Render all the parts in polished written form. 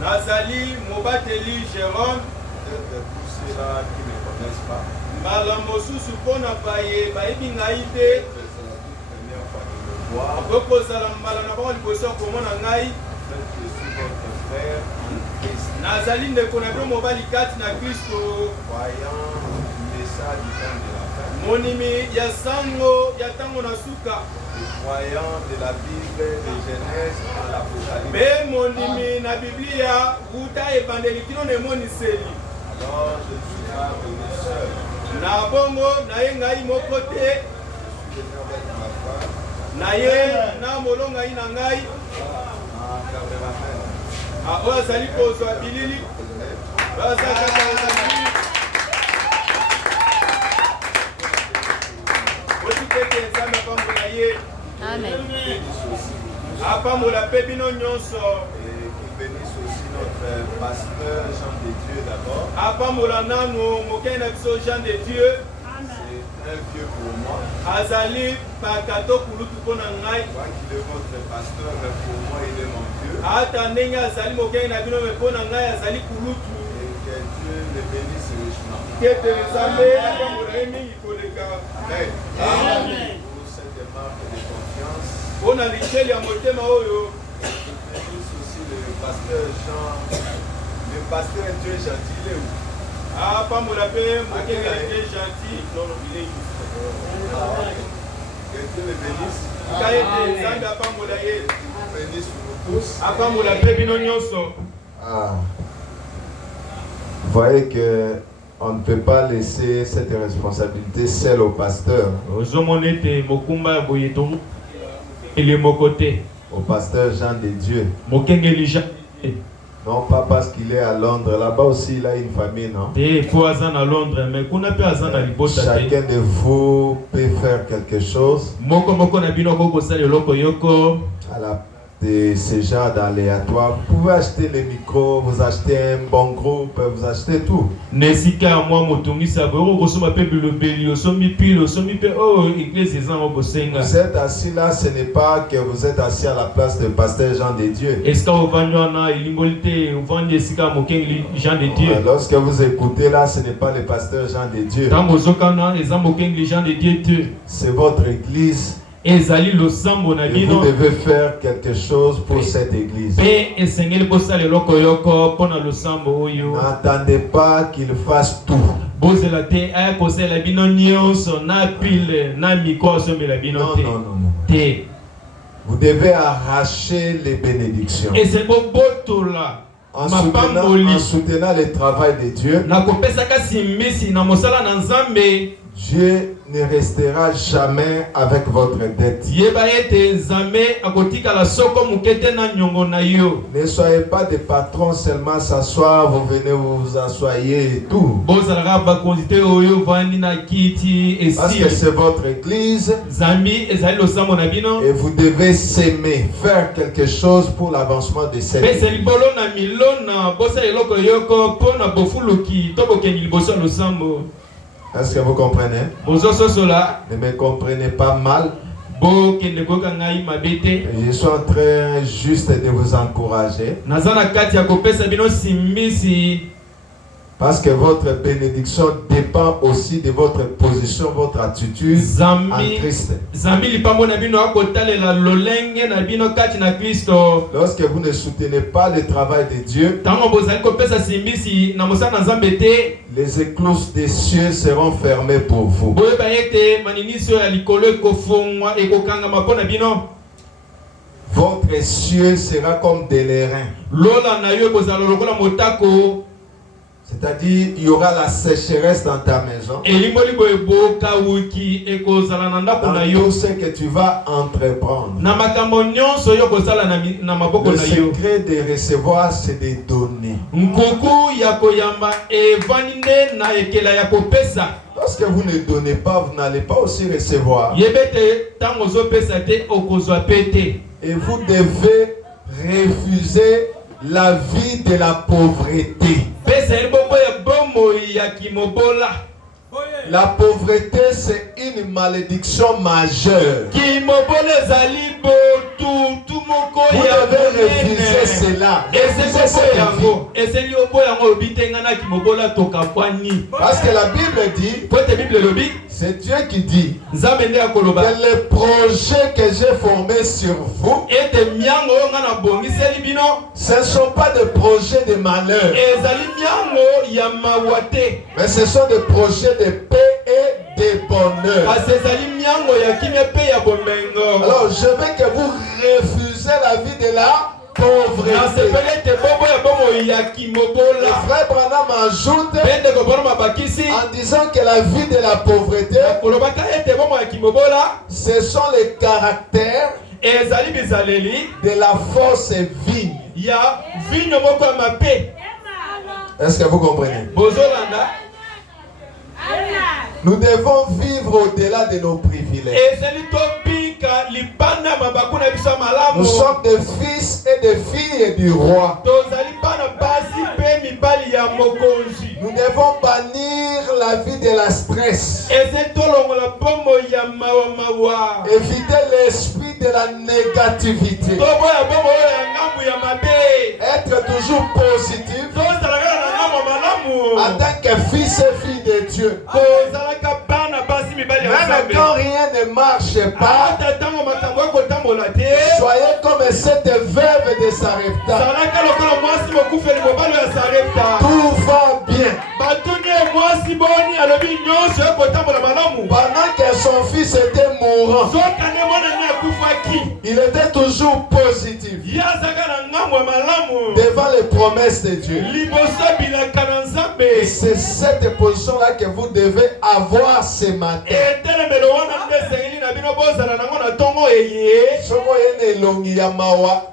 Nazali Mobateli Jérôme. Pour ceux-là qui ne connaissent pas. Malamosusu pona baye bayebi ngai te. Bokozala mbala na bango liboso komona ngai. Je suis votre frère en Christ. Nazali ndeko na bino mobali kati na Kristo. Croyant du message du temps de la fin. Monimi ya sango ya tango na suka. Croyant de la Bible de Genèse à l'Apocalypse. Me monimi na Biblia buta ebandeli kino ne moniseli. Non, je ne suis pas venu seul. Na bongo na ye ngai moko te. Je suis venu avec ma femme. Na ye na molonga ina ngai. Ah, cameraman. Oyo azali kozwa bilili. Oyo azali kaka bilili. Oti teke nzambe apambola ye. Amen. Apambola mpe bino nyonso. Et qu'il bénisse aussi notre pasteur Jean de Dieu d'abord. Apambola nanu mokei na biso Jean de Dieu. C'est un vieux pour moi. Azali bakato kulutu mpo na ngai. Moi qu'il est votre pasteur, mais pour moi il est mon vieux. Ata ndenge azali mokei na bino me mpo na ngai azali kulutu. Et que Dieu le bénisse richement. Kete nzambe apambola ye mingi koleka. Amen. Amen. Pour cette marque de confiance. Mpo na licheli ya motema oyo. Je bénisse aussi le pasteur Jean. Le pasteur Dieu gentil, il est où? Apambola mpe mokei na ye gentil. Non, il est juste. Que Dieu le bénisse. Kayete nzambe apambola ye. Bénisse nous tous. Apambola mpe bino nyonso. Ah. Vous voyez que on ne peut pas laisser cette responsabilité seule au pasteur. Ozomonete mokumba boyeto ele mokote. Au pasteur Jean de Dieu. Mokengeli Jean. Non pas parce qu'il est à Londres. Là-bas aussi il a une famille, non? Te po azan à Londres mais kuna pe azan na libota te. Chacun de vous peut faire quelque chose. Moko na bino ko sala loko yoko. À la de ces gens d'aléatoire. Vous pouvez acheter les micros, vous achetez un bon groupe, vous achetez tout. Nesika moi motungisa bo ko soma pe bilobeli osomi pile osomi pe oh église ezan obosenga. Vous êtes assis là, ce n'est pas que vous êtes assis à la place de pasteur Jean de Dieu. Est-ce que vous na ilimbolite vendre esika mokengeli Jean de Dieu? Lorsque vous écoutez là, ce n'est pas le pasteur Jean de Dieu. Tango zokana ezan mokengeli Jean de Dieu. C'est votre église. Et vous devez faire quelque chose pour cette église. N'attendez pas qu'il fasse tout. Non, non, non. Vous devez arracher les bénédictions. En soutenant le travail de Dieu, Dieu ne restera jamais avec votre dette. Ne soyez pas des patrons seulement s'asseoir, vous venez vous assoyer et tout. Parce que c'est votre église et vous devez s'aimer, faire quelque chose pour l'avancement de cette église. Est-ce que vous comprenez? Ne me comprenez pas mal. Je suis en train juste de vous encourager. Parce que votre bénédiction dépend aussi de votre position, votre attitude en Christ. Lorsque vous ne soutenez pas le travail de Dieu, les écluses des cieux seront fermées pour vous. Votre cieux sera comme des lérins. C'est-à-dire, il y aura la sécheresse dans ta maison. Dans tout ce que tu vas entreprendre. Le secret de recevoir, c'est de donner. Lorsque vous ne donnez pas, vous n'allez pas aussi recevoir. Et vous devez refuser la vie de la pauvreté. La pauvreté, c'est une malédiction majeure. Vous devez refuser cela. Parce que la Bible dit, c'est Dieu qui dit que les projets que j'ai formés sur vous, ce ne sont pas des projets de malheur, mais ce sont des projets de paix et de bonheur. Alors je veux que vous refusez la vie de la pauvreté. Le frère Branham ajoute en disant que la vie de la pauvreté, ce sont les caractères de la fausse vie. Est-ce que vous comprenez? Nous devons vivre au-delà de nos privilèges. Nous sommes des fils et des filles du roi. Nous devons bannir la vie de la stress. Éviter l'esprit de la négativité. Être toujours positif en tant que fils et fille de Dieu. Même quand rien ne marche pas, soyez comme cette veuve de Sarepta. Tout va bien. Pendant que son fils était mourant, il était toujours positif devant les promesses de Dieu. Et c'est cette position-là que vous devez avoir ce matin.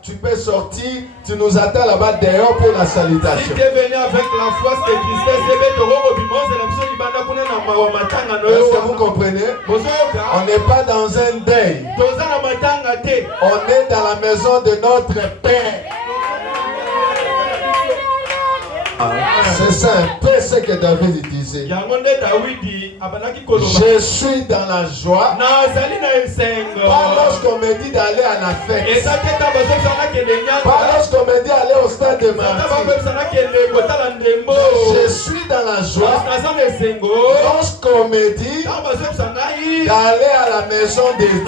Tu peux sortir, tu nous attends là-bas dehors pour la salutation. Si tu es venu avec la foi, c'est tristesse, est-ce que vous comprenez? On n'est pas dans un deuil. On est dans la maison de notre Père. C'est ça un peu ce que David disait. Je suis dans la joie. Pas lorsqu'on me dit d'aller à la fête. Pas lorsqu'on me dit d'aller au stade de martyrs. Je suis dans la joie lorsqu'on me dit d'aller à la maison de Dieu.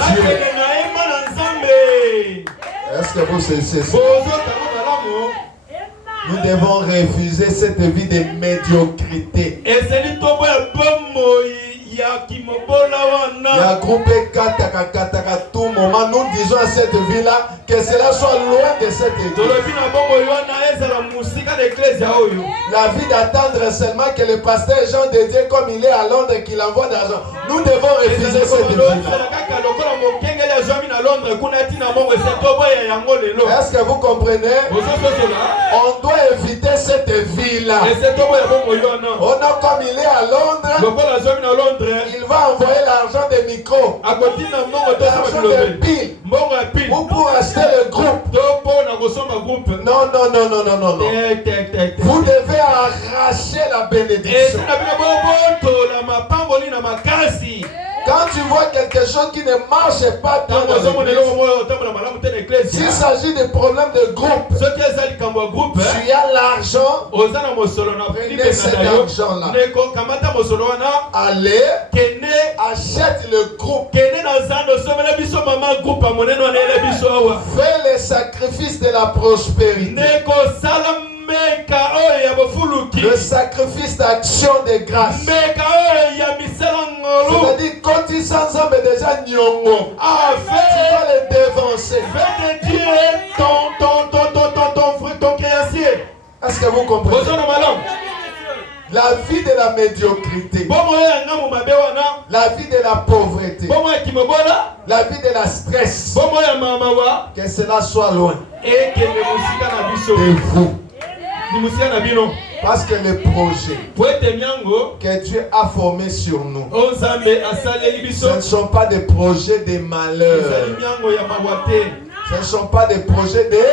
Est-ce que vous savez ça? Nous devons refuser cette vie de médiocrité. Il y a groupé kataka tout moment. Nous disons à cette vie-là que cela soit loin de cette église. La vie d'attendre seulement que le pasteur Jean de Dieu, comme il est à Londres et qu'il envoie d'argent. Nous devons refuser cette vie-là. Est-ce que vous comprenez? On doit éviter cette vie-là. On a comme il est à Londres. Il va envoyer l'argent des micros, l'argent des piles, pour acheter le groupe. Non. Vous devez arracher la bénédiction. Quand tu vois quelque chose qui ne marche pas dans l'église, s'il s'agit de problèmes de groupe, tu as l'argent, prenez cet argent-là. Allez, achète le groupe. Fais le sacrifice de la prospérité. Le sacrifice d'action de grâce. C'est-à-dire, quand il s'en est déjà nyongo, tu vas le dévancer. Ton créancier. Est-ce que vous comprenez? La vie de la médiocrité, la vie de la pauvreté, la vie de la stress, que cela soit loin de vous. Parce que le projet que Dieu a formé sur nous, ce ne sont pas des projets de malheur. Ce ne sont pas des projets de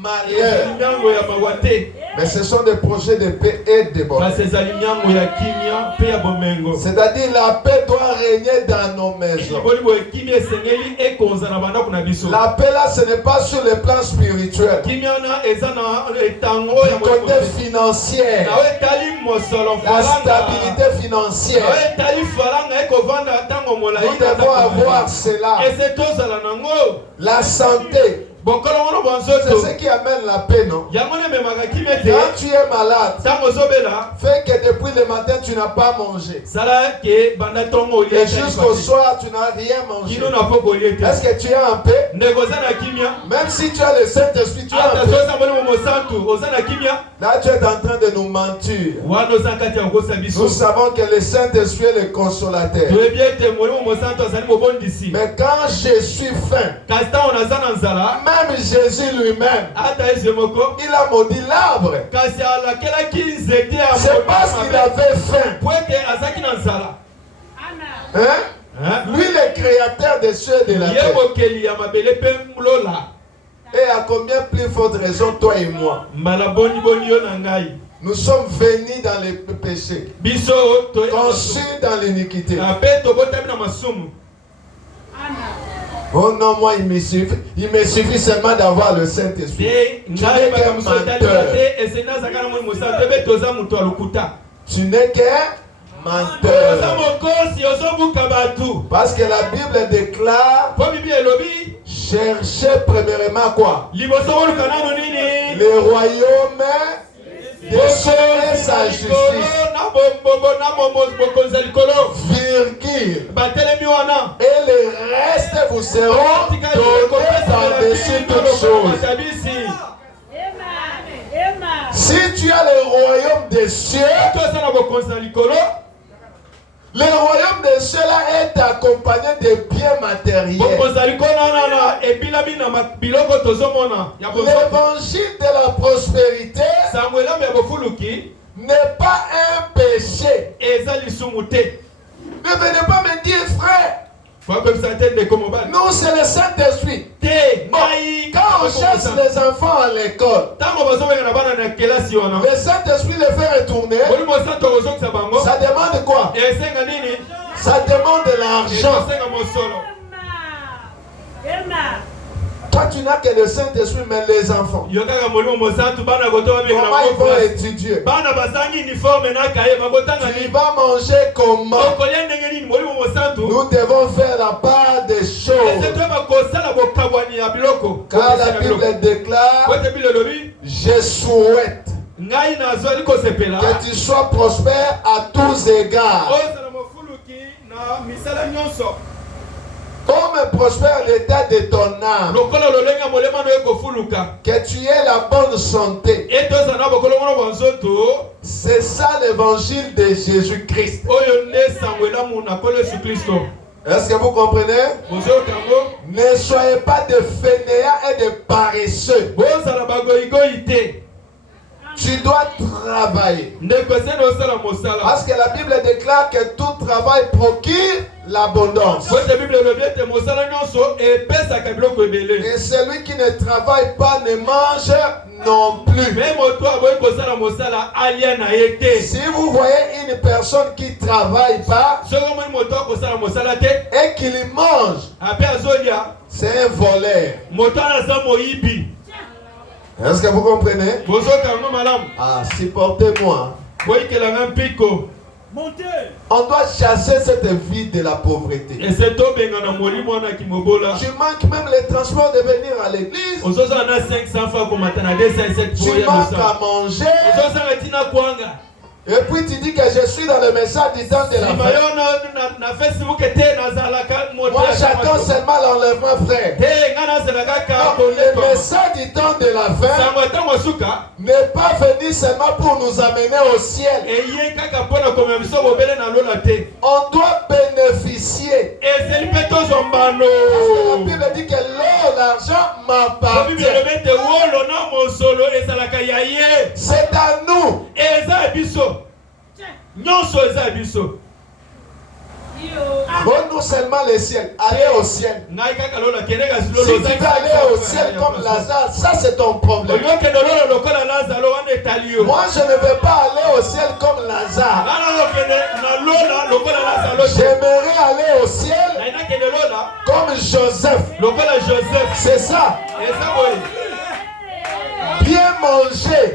malheur. Mais ce sont des projets de paix et de bonheur. C'est-à-dire la paix doit régner dans nos maisons. La paix là, ce n'est pas sur le plan spirituel. Du côté financier, la stabilité financière. Nous devons avoir cela. La santé. C'est ce qui amène la paix, non? Quand tu es malade, fais que depuis le matin tu n'as pas mangé. Et jusqu'au soir tu n'as rien mangé. Est-ce que tu es en paix? Même si tu as le Saint-Esprit, tu es en paix. Là tu es en train de nous mentir. Nous savons que le Saint-Esprit est le consolateur. Mais quand je suis faim, même Jésus lui-même, il a maudit l'arbre. C'est parce qu'il avait faim. Hein? Lui, le créateur des cieux et de la terre. Et à combien plus forte raison, toi et moi? Nous sommes venus dans les péchés, conçus dans l'iniquité. Oh non, moi il me suffit seulement d'avoir le Saint-Esprit. Tu n'es qu'un menteur. Tu n'es qu'un menteur. Parce que la Bible déclare, cherchez premièrement quoi? Le royaume des cieux et sa justice. Virgule. Et le reste vous seront donnés par-dessus toutes choses. Si tu as le royaume des cieux, le royaume des cieux là est accompagné de biens matériels. L'évangile de la prospérité n'est pas un péché. Ne venez pas me dire, frère. Non, c'est le Saint-Esprit. Bon, quand on cherche les enfants à l'école, le Saint-Esprit les fait retourner. Ça demande quoi? Ça demande de l'argent. Toi, tu n'as que le Saint-Esprit, mais les enfants, comment ils vont étudier? Tu vas manger comment? Nous devons faire la part des choses. Car la Bible déclare, je souhaite que tu sois prospère à tous égards. Comme prospère l'état de ton âme, que tu aies la bonne santé. C'est ça l'évangile de Jésus-Christ. Est-ce que vous comprenez? Ne soyez pas de fainéants et de paresseux. Tu dois travailler. Parce que la Bible déclare que tout travail procure l'abondance. Et celui qui ne travaille pas ne mange non plus. Si vous voyez une personne qui ne travaille pas et qui mange, c'est un voleur. Est-ce que vous comprenez? Ah, supportez-moi. On doit chasser cette vie de la pauvreté. Tu manques même les transports de venir à l'église. Tu manques à manger. Et puis tu dis que je suis dans le message du temps de la fin. Moi j'attends seulement l'enlèvement, frère. Le message du temps de la fin n'est pas venu seulement pour nous amener au ciel. On doit bénéficier. Parce que la Bible dit que l'argent m'appartient. C'est à nous. Donne-nous seulement le ciel. Allez au ciel. Si tu veux aller au ciel comme Lazare, ça c'est ton problème. Moi je ne veux pas aller au ciel comme Lazare. J'aimerais aller au ciel comme Joseph. C'est ça. Bien manger.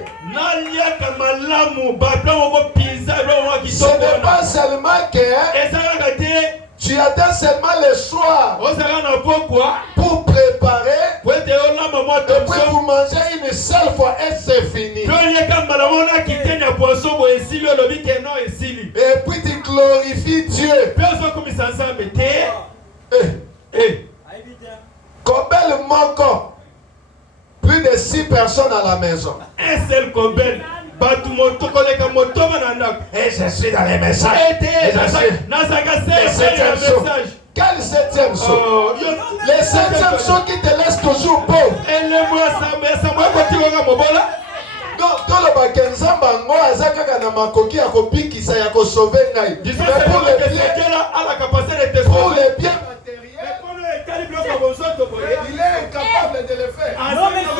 Ce n'est pas seulement que tu attends seulement le soir pour préparer Et puis vous mangez une seule fois et c'est fini. Et puis tu glorifies Dieu. Kobel Moko. Plus de 6 personnes à la maison. Un seul Kobel. Et je suis dans les messages. Quel 7e saut? Le 7e saut qui te laisse toujours pauvre. Donc, dans le bakenza bango azaka na makoki ya kopikisa ya ko sauver ngai. Pour le bien matériel, il est incapable de le faire. Non, monsieur.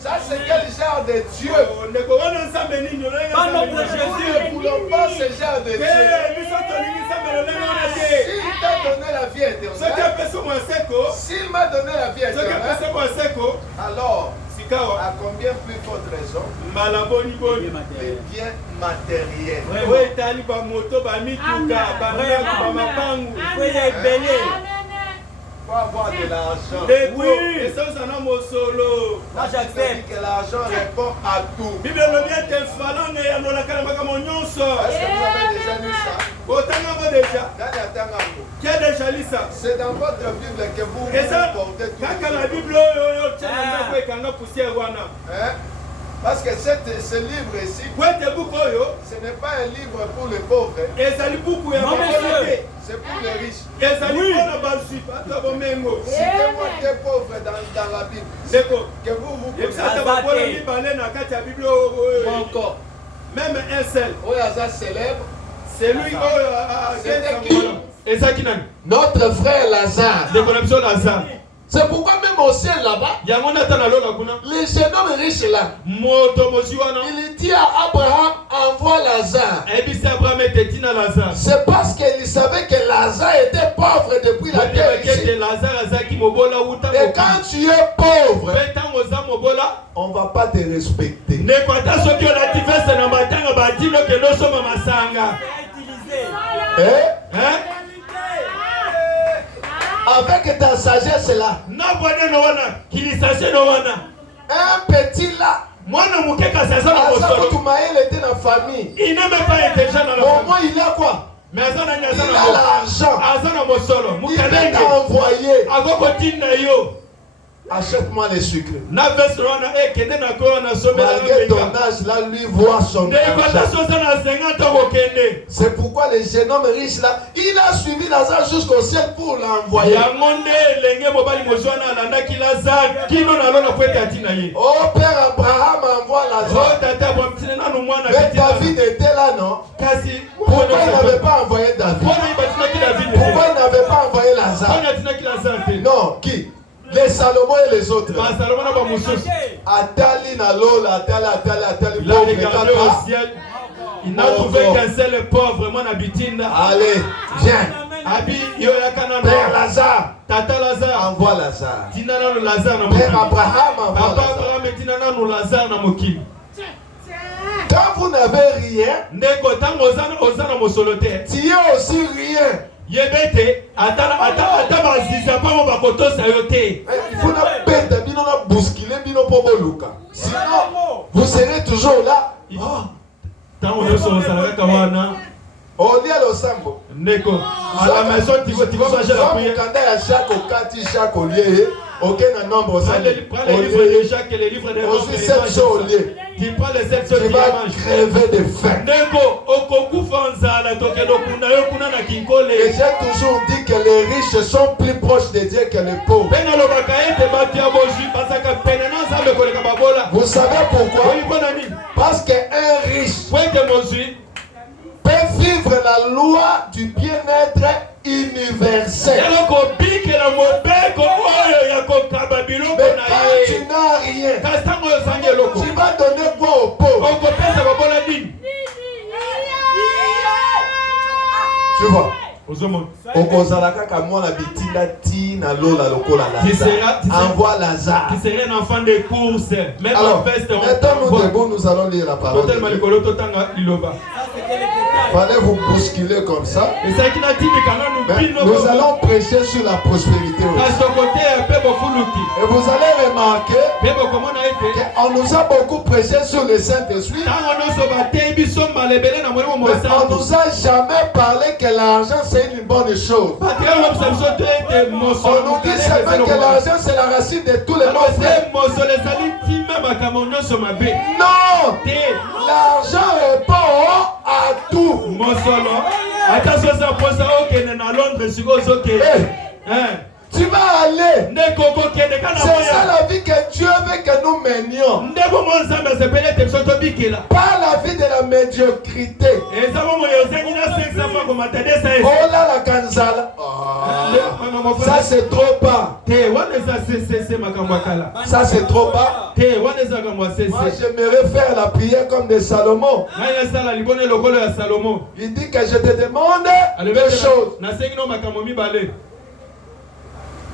Ça c'est quel genre de Dieu? Pas notre Jésus. Nous ne voulons pas ce genre de Dieu. S'il t'a donné la vie éternelle, s'il m'a donné la vie éternelle, alors à combien plus forte raison les biens matériels. Faut avoir de l'argent. Oui. Moi j'accepte que l'argent répond à tout. Est-ce que vous avez déjà lu ça? Qui a déjà lu ça? C'est dans votre Bible que vous portez tout. Parce que ce livre ici, ce n'est pas un livre pour les pauvres. C'est pour les riches. Oui. Citez-moi des pauvres dans la Bible. Que vous encore. Même un seul. Célèbre. C'est lui. Notre frère Lazare. C'est pourquoi même au ciel là-bas, les jeunes hommes riches là, il dit à Abraham, envoie Lazare. C'est parce qu'il savait que Lazare était pauvre depuis la terre. Et quand tu es pauvre, on ne va pas te respecter. Avec ta sagesse là, un petit là, il était dans la famille. Au moins il a quoi? Il a l'argent. Il peut t'envoyer. Achète-moi les sucres. Malgré ton âge, là, lui voit son argent. C'est pourquoi les jeunes hommes riches là, il a suivi Lazare jusqu'au ciel pour l'envoyer. Oh Père Abraham envoie Lazare. Mais David était là, non? Pourquoi il n'avait pas envoyé David? Pourquoi il n'avait pas envoyé Lazare? Non, qui? Les Salomon et les autres. Atali na lola, atali. Il a regardé au ciel. Il n'a trouvé qu'un seul pauvre. Allez, viens. Père Lazare. Tata Lazare. Envoie Lazare. Père Abraham envoie Lazare. Quand vous n'avez rien, tu es aussi rien. Il faut sinon vous serez toujours là. On dit à l'Osambo. À la maison, tu vas changer la prière. Aucun nombre. Prends les livres de Jacques et les livres de Romains. Tu prends les 7 choses. Tu vas crever de faim. Et j'ai toujours dit que les riches sont plus proches de Dieu que les pauvres. Vous savez pourquoi? Parce qu'un riche peut vivre la loi du bien-être universel. Mais quand tu n'as rien, tu vas donner quoi aux pauvres? Tu vois? Envoie Lazare. Tu serais un enfant de course. Alors, mettons-nous debout, nous allons lire la parole. Fallait vous bousculer comme ça. Et ça qui n'a dit Mais nous allons prêcher sur la prospérité aussi. Et vous allez remarquer qu'on nous a beaucoup prêché sur le Saint-Esprit. Mais on nous a jamais parlé que l'argent c'est une bonne chose. On nous dit seulement que l'argent c'est la racine de tous les maux. Non! L'argent répond à tout. Tu vas aller. C'est ça la vie que Dieu veut que nous menions. Pas la vie de la médiocrité. Oh là la Kanzala. Ça c'est trop bas. Ça c'est trop bas. Moi j'aimerais faire la prière comme de Salomon. Il dit que je te demande deux choses.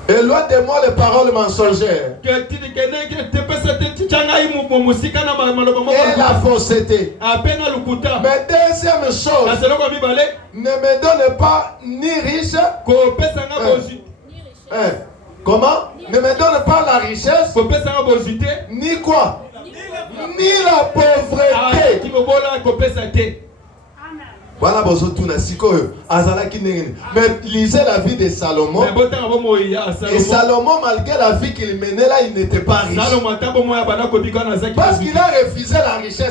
Éloigne de moi les paroles mensongères et la fausseté. Mais deuxième chose, ne me donne pas ni riche. Comment? Ne me donne pas la richesse. Ni quoi? Ni la pauvreté. Voilà bozotuna sikoyo azala kinengene. Mais lisez la vie de Salomon. Et Salomon, malgré la vie qu'il menait là, il n'était pas riche. Parce qu'il a refusé la richesse.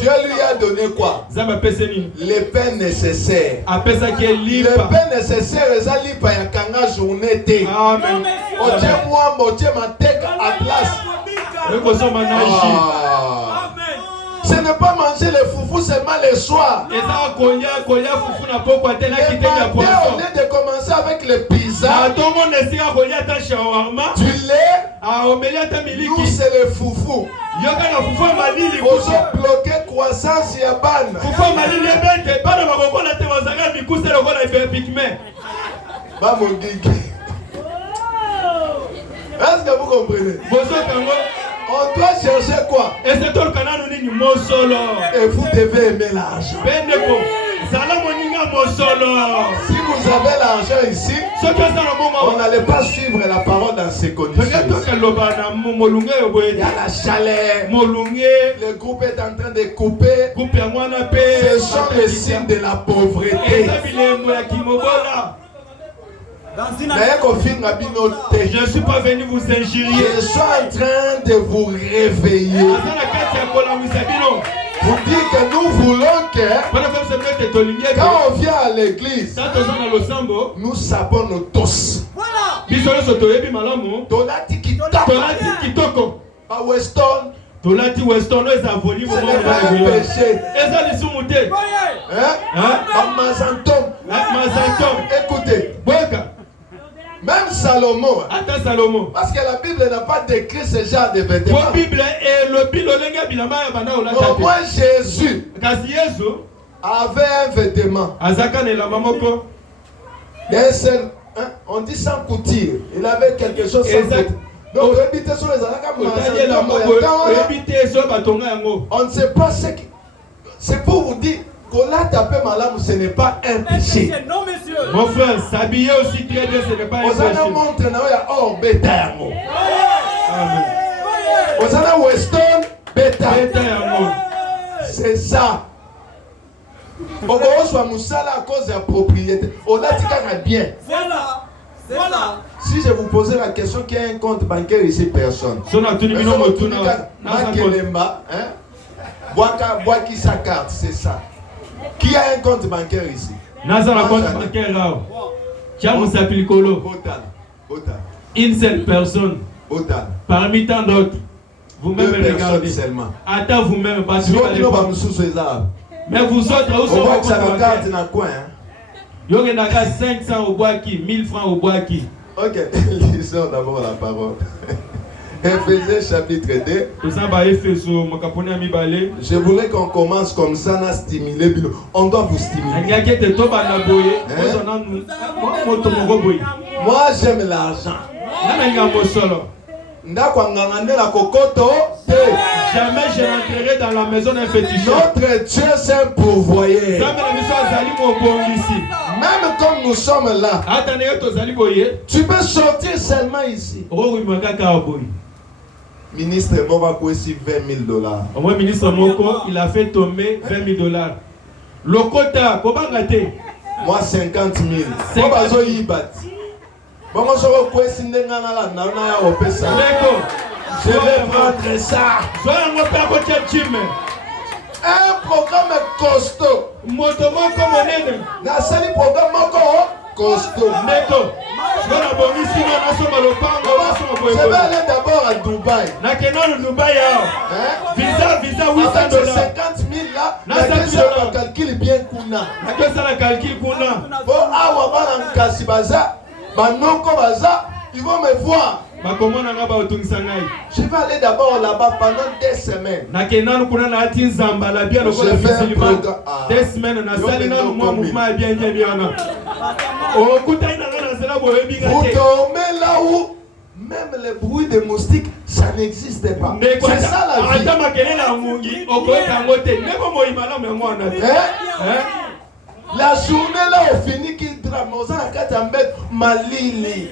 Dieu lui a donné quoi? Les pains nécessaires. Les pains nécessaires, ils ont lipa ya kanga journée té. Amen. Oje moi moje mateka à place. Ce n'est pas manger les foufous seulement le soir. Le matin, au lieu de commencer avec le pizza, du lait, nous c'est le foufou. Vous avez bloqué croissance et ban. Est-ce que vous comprenez? On doit chercher quoi? Et vous devez aimer l'argent. Si vous avez l'argent ici, on n'allait pas suivre la parole dans ces conditions. Il y a la chaleur. Le groupe est en train de couper. Ce sont les signes de la pauvreté. Je ne suis pas venu vous injurier. Je suis en train de vous réveiller. Vous dites que nous voulons que quand on vient à l'église, nous savons tous. À Weston, ce n'est pas un péché. Écoutez. Même Salomon, parce que la Bible n'a pas décrit ce genre de vêtements. Au moins Jésus avait un vêtement. D'un seul, on dit sans couture. Il avait quelque chose sans couture. Donc on ne sait pas ce que... C'est pour vous dire qu'on a tapé malam, ce n'est pas un péché. Non, monsieur. Mon frère, s'habiller aussi très bien, ce n'est pas un péché. On a montré oh bêta. On a Weston bêta. C'est ça. On reçoit Moussala à cause de la propriété. On a dit qu'il bien. Voilà. Si je vous posais la question, qui a un compte bancaire ici, personne. Boaki sa carte, c'est ça. Qui a un compte bancaire ici? Nazar un compte bancaire là. Une seule personne. Parmi tant d'autres. Vous-même regardez. Attends vous-même. Mais vous autres, où sont vos carte dans coin? Yo y a 500 au Boaki, 1000 francs au Boaki. Ok, lisons d'abord la parole. Éphésiens chapitre 2. Je voulais qu'on commence comme ça, à stimuler. On doit vous stimuler. Moi j'aime l'argent. Jamais je n'entrerai dans la maison d'un féticheur. Notre Dieu c'est un pourvoyeur. Même comme nous sommes là, tu peux sortir seulement ici. Ministre Moko ici $20,000. Au moins, ministre Moko, il a fait tomber $20,000. Le quota, comment gâter? Moi 50,000. Je vais prendre ça. Un programme costaud. Dans ce programme costaud. Je vais aller d'abord à Dubaï. Visa Avec ces $800. 50,000 là, la calcul bien kuna. Ils vont me voir. Je vais aller d'abord là-bas pendant 2 semaines. Je fais un programme. Vous dormez là où même le bruit des moustiques, ça n'existe pas. C'est ça la vie. La journée là, on finit qu'il drame. On s'en a qu'à malili.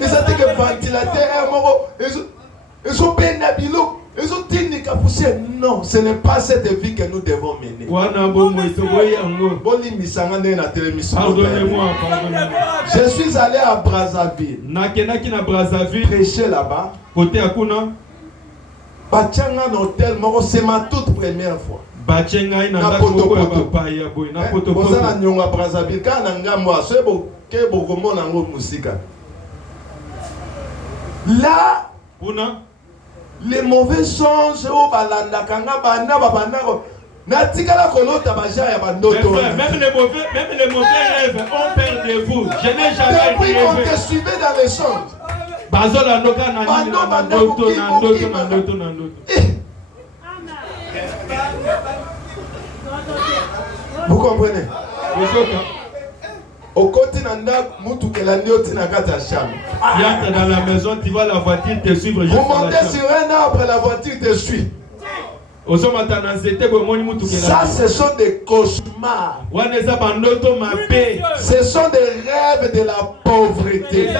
Ils ont dit que ventilateur, ils ont bien habillé. Ils ont dit que non, ce n'est pas cette vie que nous devons mener. Pardonnez-moi. Je suis allé à Brazzaville. Prêcher là-bas. Côté Akuna. Bachanga hôtel, c'est ma toute première fois. Bachenga ina Na poto poto. papaya boy na poto Vous poto. allez à Brazzaville, quand on a moi, c'est bon, que beaucoup de musique. Là, les mauvais songes au balanda kanga bana babana natikala kolota baja ya bandoto. Même les mauvais rêves ont peur de vous. Je n'ai jamais depuis rêvé. qu'on te suivait dans les songes. Bazola noka na nini na ndoto. Vous comprenez? Au côté nanda mutu kelandi otina kata chambre. Viens dans la maison, tu vois la voiture te suivre. Vous montez sur un arbre, la voiture te suit. Ça, ce sont des cauchemars. Ce sont des rêves de la pauvreté.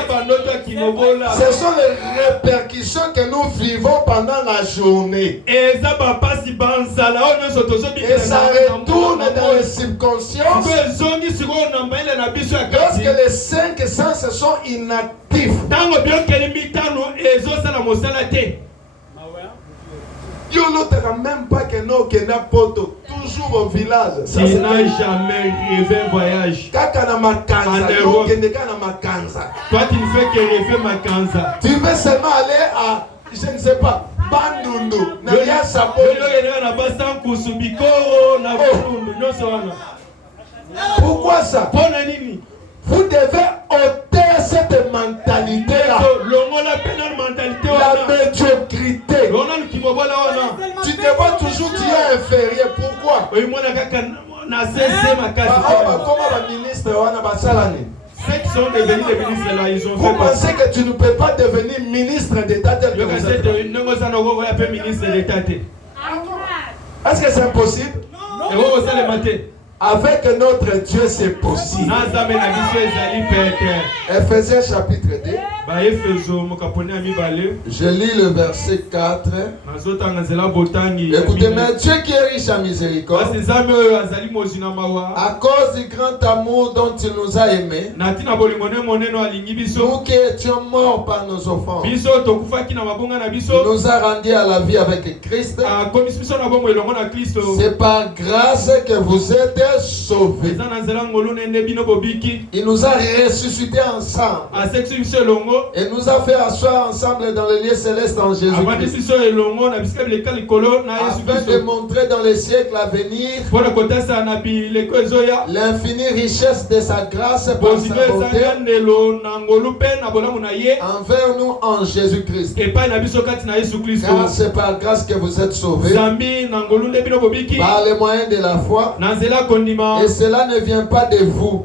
Ce sont les répercussions que nous vivons pendant la journée. Et ça retourne dans les subconsciences lorsque les 5 sens sont inactifs. Yo n'entend même pas que nous que n'importe toujours au village. Tu n'as jamais rêvé un voyage. Toi tu ne fais que rêver ma kanza. Tu veux seulement aller à, je ne sais pas, Bandundu. Pourquoi ça? Vous devez ôter cette mentalité-là. La médiocrité. Tu te vois toujours tu es inférieur. Pourquoi? Comment le ministre ceux qui sont devenus des ministres là, ils ont fait. Vous pensez que tu ne peux pas devenir ministre d'État tel que vous êtes? Est-ce que c'est impossible? Avec notre Dieu, c'est possible. Ephésiens chapitre 2. Je lis le verset 4. Écoutez, mais Dieu qui est riche en miséricorde, à cause du grand amour dont il nous a aimés, nous qui étions morts par nos offenses, il nous a rendus à la vie avec Christ. C'est par grâce que vous êtes sauvés. Il nous a ressuscités ensemble et nous a fait asseoir ensemble dans les lieux célestes en Jésus-Christ, afin de montrer dans les siècles à venir l'infinie richesse de sa grâce par sa bonté envers nous en Jésus-Christ. Car c'est par grâce que vous êtes sauvés par le moyen de la foi. Et cela ne vient pas de vous.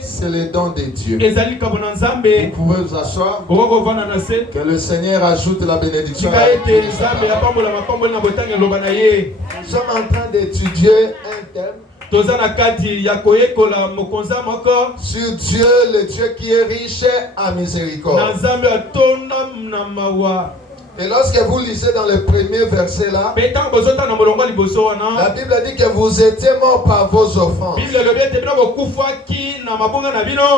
C'est le don de Dieu. Vous pouvez vous asseoir. Que le Seigneur ajoute la bénédiction. Nous sommes en train d'étudier un thème sur Dieu, le Dieu qui est riche en miséricorde. Et lorsque vous lisez dans le premier verset là, la Bible dit que vous étiez morts par vos offenses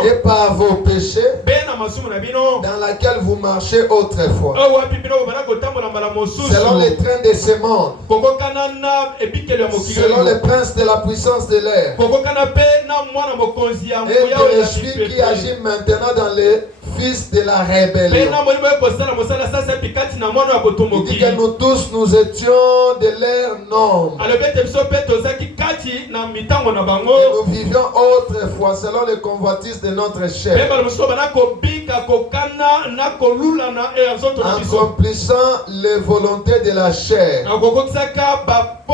et par vos péchés dans laquelle vous marchez autrefois, selon les trains de ce monde, selon les princes de la puissance de l'air et de l'esprit qui agit maintenant dans les fils de la rébellion. Il dit que nous tous nous étions de leur nombre et nous vivions autrefois selon les convoitises de notre chair, accomplissant les volontés de la chair et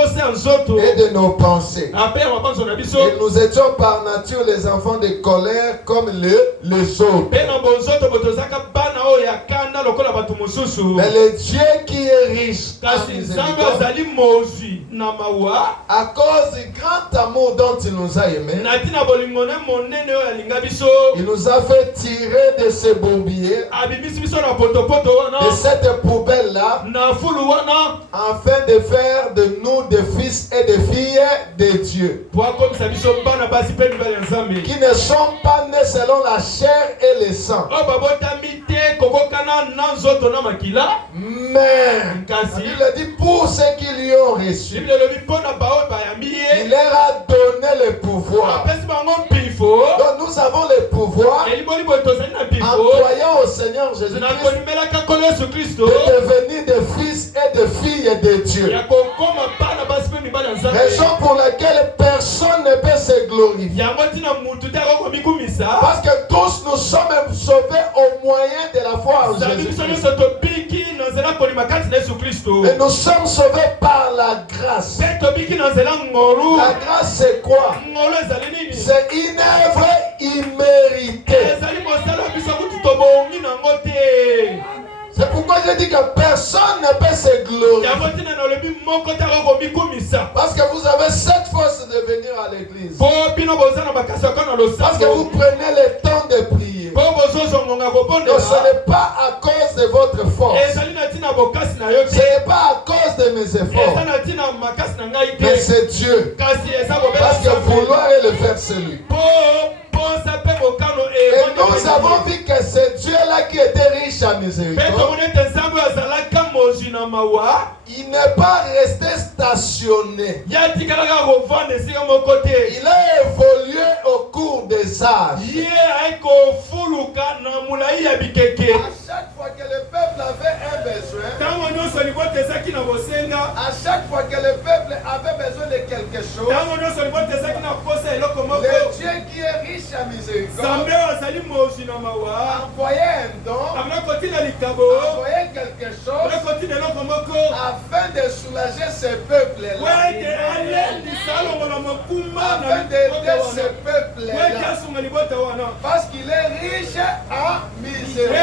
de nos pensées. Et nous étions par nature les enfants de colère comme les autres. Mais le Dieu qui est riche en miséricorde, à cause du grand amour dont il nous a aimés, il nous a fait tirer de ce bourbier, de cette poubelle-là, afin de faire de nous des fils et des filles de Dieu, qui ne sont pas nés selon la chair et le sang, mais il a dit pour ceux qui lui ont reçu, il leur a donné le pouvoir. Donc nous avons le pouvoir en croyant au Seigneur Jésus-Christ de devenir des fils et des filles de Dieu. Raison pour laquelle personne ne peut se glorifier. Parce que tous nous sommes sauvés au moyen de la foi en Jésus-Christ. Et nous sommes sauvés par la grâce. La grâce c'est quoi? C'est une œuvre imméritée. C'est pourquoi je dis que personne ne peut se glorifier. Parce que vous avez cette force de venir à l'église. Parce que vous prenez le temps de prier. Donc ce n'est pas à cause de votre force. Ce n'est pas à cause de mes efforts. Mais c'est Dieu. Parce que vouloir et le faire c'est lui. Et nous avons vu que c'est Dieu-là qui était riche en miséricorde. Il n'est pas resté stationné. Il a évolué au cours des âges. À chaque fois que le peuple avait un besoin, à chaque fois que le peuple avait besoin de quelque chose, le Dieu qui est riche en miséricorde envoyait un don, envoyait quelque chose afin de soulager ce peuple-là, afin d'aider ce peuple-là, parce qu'il est riche en miséricorde.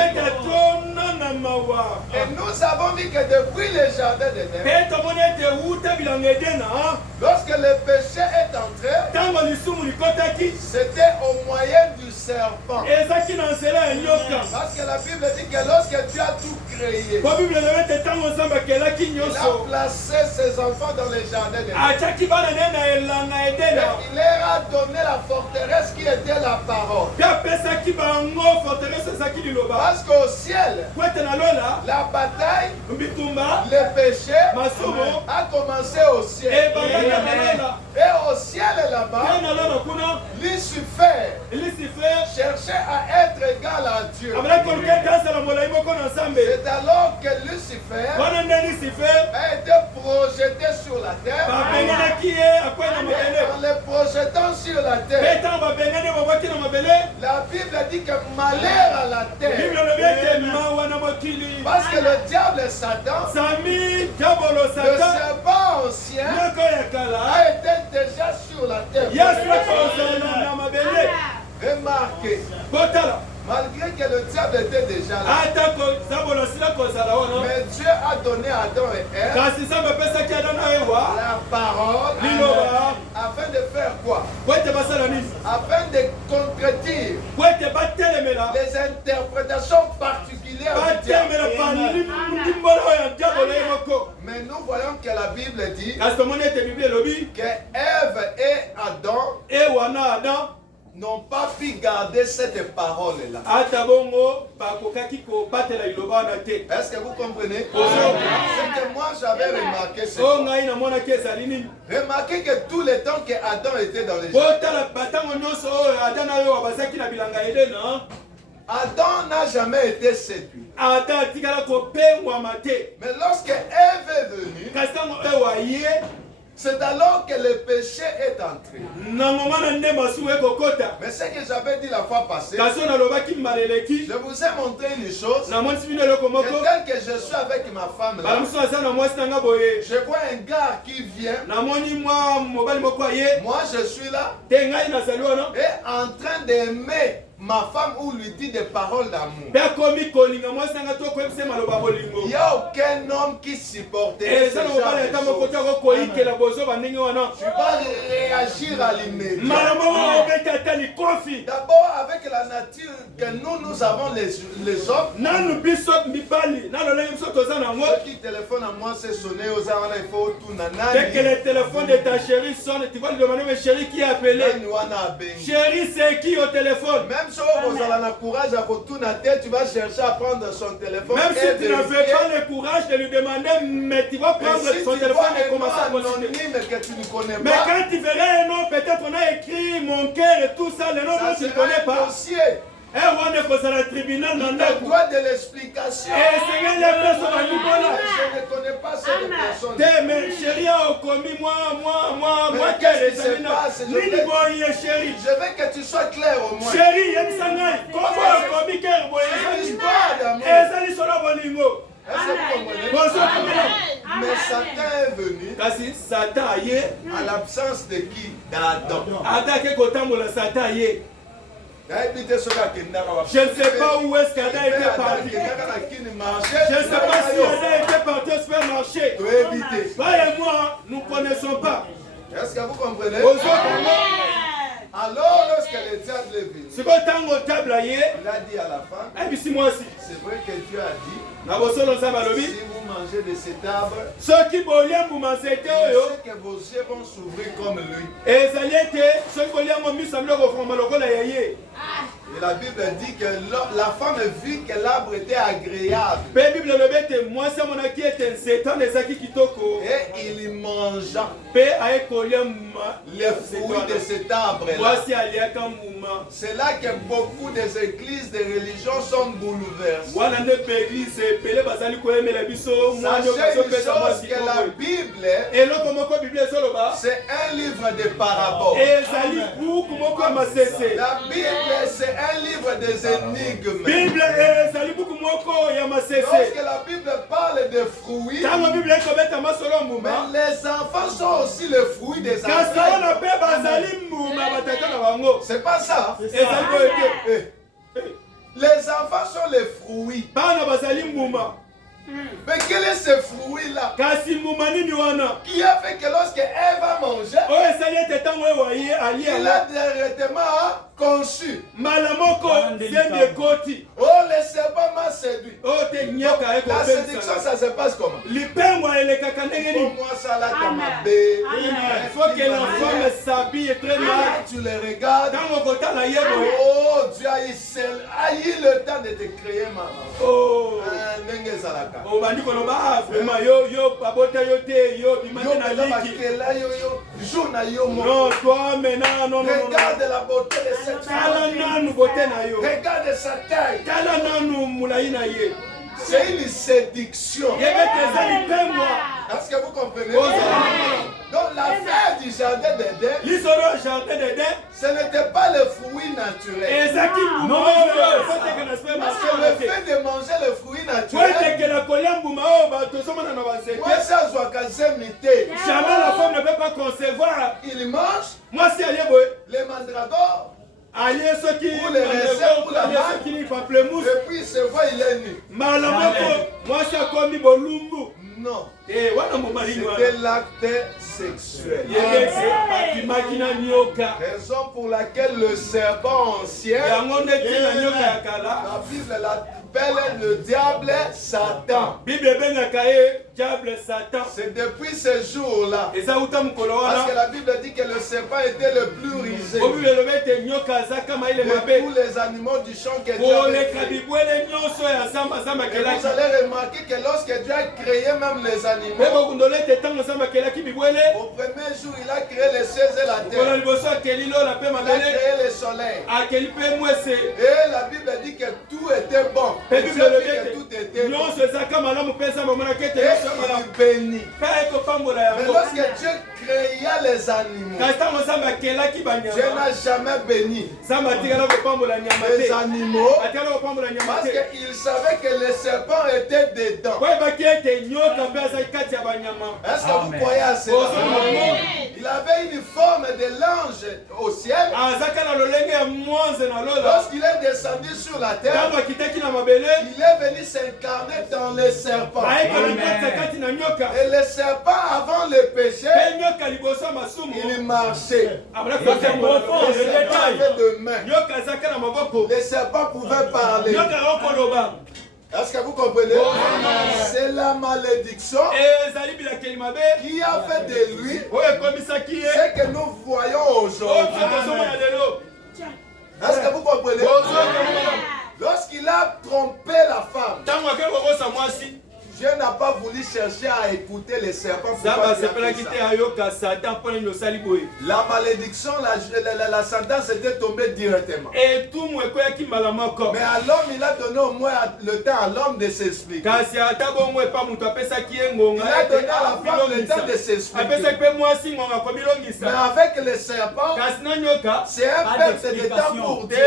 Et nous avons vu que depuis le jardin d'Éden, lorsque le péché est entré, c'était au moyen du serpent. Parce que la Bible dit que lorsque Dieu a tout créé, il a placé ses enfants dans le jardin d'Éden. Il leur a donné la forteresse qui était la parole. Parce qu'au ciel, la bataille, le péché a commencé au ciel. Et au ciel là-bas, Lucifer cherchait à être égal à Dieu. C'est alors que Lucifer a été projeté sur la terre. En le projetant sur la terre, la Bible dit que malheur à la terre. Parce que le diable est Satan, le serpent ancien, a été déjà Remarquez. Malgré que le diable était déjà là, mais Dieu a donné à Adam et Ève la parole afin de faire quoi? Afin de contredire les interprétations particulières du diable. Mais nous voyons que la Bible dit que Ève et Adam n'ont pas pu garder cette parole-là. Est-ce que vous comprenez? C'est que moi j'avais remarqué ça. Remarquez que tout le temps que Adam était dans les Adam n'a jamais été séduit. Mais lorsque Ève est venue, c'est alors que le péché est entré. Mais ce que j'avais dit la fois passée, je vous ai montré une chose, que tel que je suis avec ma femme là, je vois un gars qui vient, moi je suis là, et en train d'aimer ma femme ou lui dit des paroles d'amour. Il n'y a aucun homme qui supportait ce genre de choses. Tu vas réagir à l'immédiat. D'abord avec la nature que nous avons les hommes. Ceux qui téléphonent à moi, c'est sonné aux armes, il faut tout nanani. Dès que le téléphone de ta chérie sonne, tu vas lui demander, mais chérie, qui est appelé? Chérie, c'est qui au téléphone? Même si vous avez le courage à retourner à tête, tu vas chercher à prendre son téléphone. Même si tu n'as pas le courage de lui demander, mais tu vas prendre son téléphone et commencer à continuer. Mais quand tu verrais un nom, peut-être on a écrit mon cœur et tout ça, le nom que tu ne connais pas. Et on est pour le tribunal. Il te doit de l'explication. Et c'est je ne connais pas cette personne. Mais chérie a commis moi, qu'est-ce qui se passe? Je veux que tu sois clair au moins. Chérie, comment a commis cœur? Mais Satan est venu à l'absence de qui? D'Adam. Je ne sais pas où est-ce qu'Adam était parti. Je ne sais pas si Adam était parti au supermarché. Toi et moi, nous ne connaissons pas. Est-ce que vous comprenez? Alors, lorsque le diable est venu, il a dit à la femme, c'est vrai que Dieu a dit, si vous mangez de cet arbre, c'est que vos yeux vont s'ouvrir comme lui. Et la Bible dit que la femme vit que l'arbre était agréable. Et il mangea les fruits de cet arbre-là. C'est là que beaucoup des églises, des religions sont bouleversées. Sachez une chose que la Bible, c'est un livre de paraboles. La Bible, c'est un livre des énigmes. Lorsque la Bible parle de fruits, mais les enfants sont aussi le fruit des enfants. C'est pas ça. Les enfants sont les fruits. Mais quel est ce fruit-là qui a fait que lorsque Ève a mangé, il a directement conçu. Oh, le serpent m'a séduit. La séduction, ça se passe comment? Pour moi, ça là, t'as ma bête. Il faut que la femme s'habille très mal. Tu les regardes. Oh, Dieu a eu le temps de te créer, maman. Oh, regarde la beauté de cette femme. Regarde sa taille. C'est une séduction. Est-ce que vous comprenez? Donc l'affaire du jardin d'Éden, ce n'était pas le fruit naturel. Parce que le fait de manger le fruit naturel, jamais la femme ne peut pas concevoir. Il mange Moi, si allez, boy. les mandragores. Allez, ceux qui. Pour les raisins, pour la mangue. Ceux qui n'y pamplemousse. Et puis il se voit, il est nu. Malamoko. Moi, c'est comme Bolumbu. Non. Eh, voilà mon mari. C'était l'acte sexuel. Raison pour laquelle le serpent ancien, la Bible l'appelle le diable Satan. C'est depuis ce jour-là. Parce que la Bible dit que le serpent était le plus rusé de tous les animaux du champ que Dieu avait créé. Et vous allez remarquer que lorsque Dieu a créé même les animaux, au premier jour, il a créé les cieux et la terre. Il a créé le soleil. Et la Bible dit que tout était bon. Et Dieu dit que tout était bon. Et il bénit. Mais lorsque Dieu créa les animaux, Dieu n'a jamais béni les animaux parce qu'il savait que les serpents étaient dedans. Est-ce que vous croyez à cela? Il avait une forme de l'ange au ciel. Lorsqu'il est descendu sur la terre, il est venu s'incarner dans les serpents. Et les serpents, avant le péché, il marchait. Les serpents pouvaient parler. Est-ce que vous comprenez? C'est la malédiction qui a fait de lui ce que nous voyons aujourd'hui. Est-ce que vous comprenez? Lorsqu'il a trompé la femme, Dieu n'a pas voulu chercher à écouter les serpents. La malédiction, la sentence était tombée directement. Mais à l'homme, il a donné au moins le temps à l'homme de s'expliquer. Il a donné à la femme le temps de s'expliquer. Mais avec les serpents, c'est un perte de temps pour Dieu.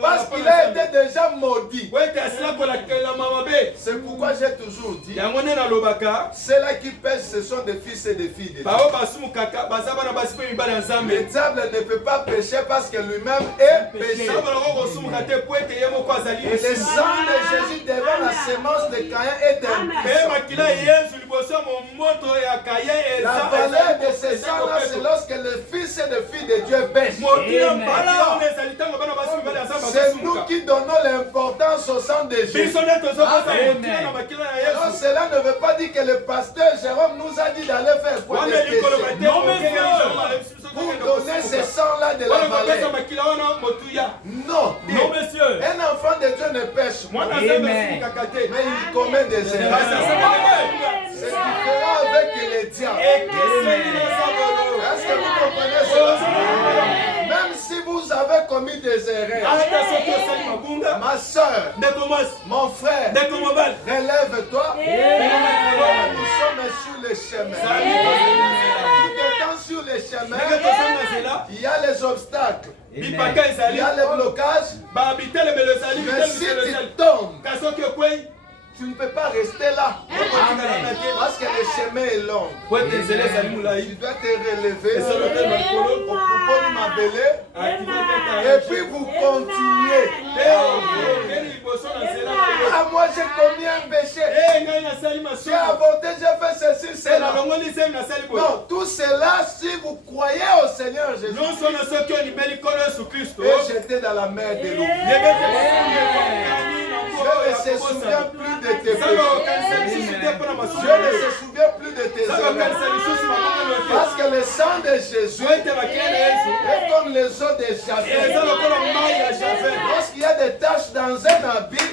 Parce qu'il a été déjà maudit. C'est pourquoi j'ai toujours dit, ceux-là qui pêchent, ce sont des fils et des filles de Dieu. Le diable ne peut pas pécher parce que lui-même est péché. Et le sang de Jésus devant la sémence de Caïn est impuissant. La valeur de ce sang-là, c'est lorsque les fils et les filles de Dieu pêchent. C'est nous qui donnons l'importance au sang de Jésus. Alors cela ne veut pas dire que le pasteur Jérôme nous a dit d'aller faire quoi de péché. Non, pour donner ce sang-là de la valeur. Non, monsieur. Un enfant de Dieu ne pêche pas. Mais il commet des erreurs. C'est différent avec les diables. Est-ce que vous comprenez cela? Même si vous avez commis des erreurs, ma soeur, mon frère, relève-toi. Nous sommes sur le chemin. Tout étant sur le chemin, il y a les obstacles. Il y a les blocages. Mais si tu tombes, tu ne peux pas rester là. Parce que le chemin est long. Tu dois te relever pour m'appeler. Et puis vous continuez. Ah, moi j'ai commis un péché. J'ai avorté, j'ai fait ceci, cela. Non, tout cela, si vous croyez au Seigneur Jésus, et j'étais dans la mer de l'eau. Dieu ne se souvient plus de tes péchés. Dieu ne se souvient plus de tes erreurs. Parce que le sang de Jésus est comme les eaux de Javel. Lorsqu'il y a des taches dans un habit,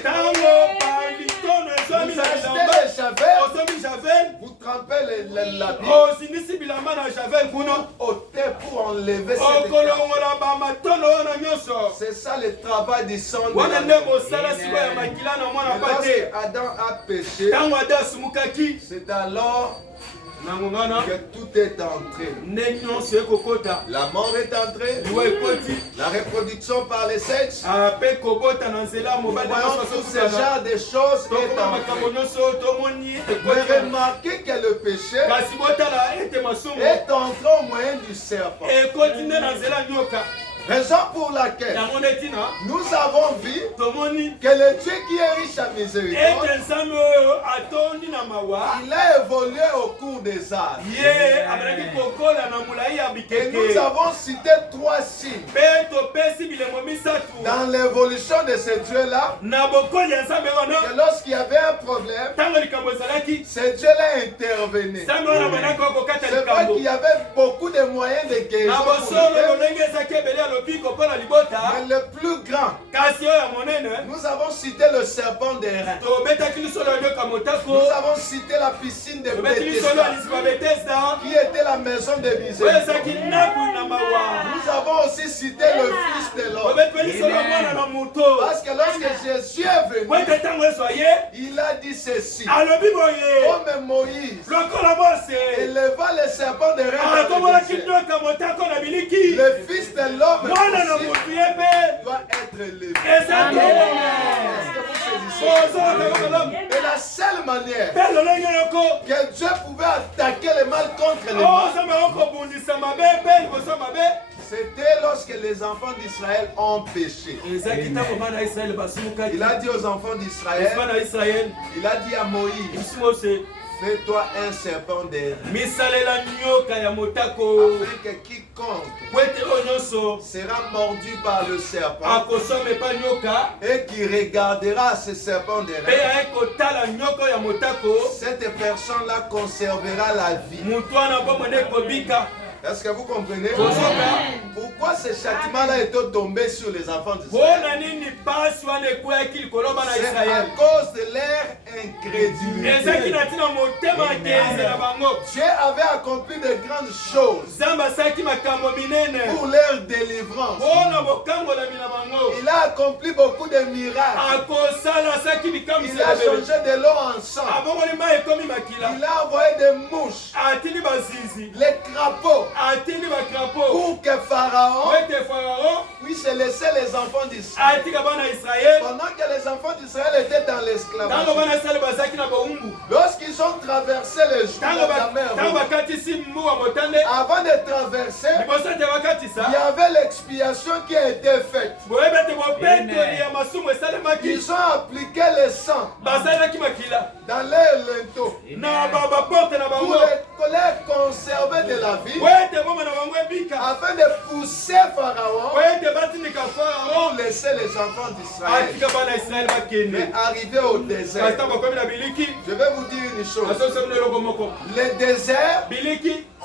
vous achetez le Javel, vous trempez l'habit, vous ôtez pour enlever cette tache. C'est ça le travail du sang de Lorsque Adam a péché, c'est alors que tout est entré. La mort est entrée. La reproduction par les sexes. Voyons tous ces genres de choses est entré. Mais remarquez que le péché est entré au moyen du serpent. Raison pour laquelle nous avons vu que le Dieu qui est riche à miséricorde, il a évolué au cours des âges. Et nous avons cité 3 signes dans l'évolution de ce Dieu-là, que lorsqu'il y avait un problème, ce Dieu-là intervenait. C'est vrai qu'il y avait beaucoup de moyens de guérison pour mais le plus grand, nous avons cité le serpent des reins. Nous avons cité la piscine de Bethesda, qui était la maison de miséricorde. Nous avons aussi cité le Fils de l'homme. Parce que lorsque Jésus est venu, il a dit ceci. Comme Moïse éleva le serpent des reins, le Fils de l'homme doit être élevé. Est-ce que vous saisissez? Et la seule manière que Dieu pouvait attaquer le mal contre le mal, c'était lorsque les enfants d'Israël ont péché. Il a dit aux enfants d'Israël, il a dit à Moïse, fais-toi un serpent d'air, afin que quiconque sera mordu par le serpent et qui regardera ce serpent d'air, cette personne-là conservera la vie. Est-ce que vous comprenez? Pourquoi ce châtiment-là est tombé sur les enfants d'Israël? C'est à cause de leur incrédulité. Dieu avait accompli de grandes choses pour leur délivrance. Il a accompli beaucoup de miracles. Il a changé de l'eau en sang. Il a envoyé des mouches, les crapauds, pour que Pharaon puisse laisser les enfants d'Israël. Pendant que les enfants d'Israël étaient dans l'esclavage, lorsqu'ils ont traversé le jour de la mer, avant de traverser, il y avait l'expiation qui a été faite. Ils ont appliqué le sang dans leur linteau pour les conserver de la vie, afin de pousser Pharaon pour laisser les enfants d'Israël. Mais arrivé au désert, je vais vous dire une chose. Le désert,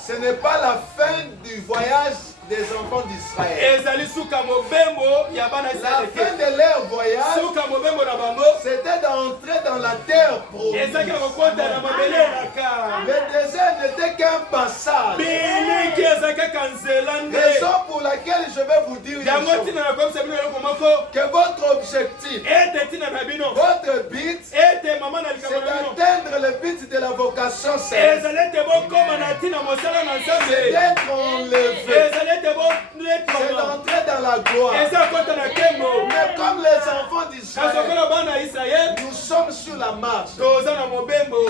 ce n'est pas la fin du voyage des enfants d'Israël. La fin de leur voyage, c'était d'entrer dans la terre promise. Le désert n'était qu'un passage. Raison pour laquelle je vais vous dire une chose, que votre objectif, votre but, c'est d'atteindre le but de la vocation céleste. C'est d'être enlevé. C'est d'entrer dans la gloire. Mais comme les enfants d'Israël, nous sommes sur la marche. Il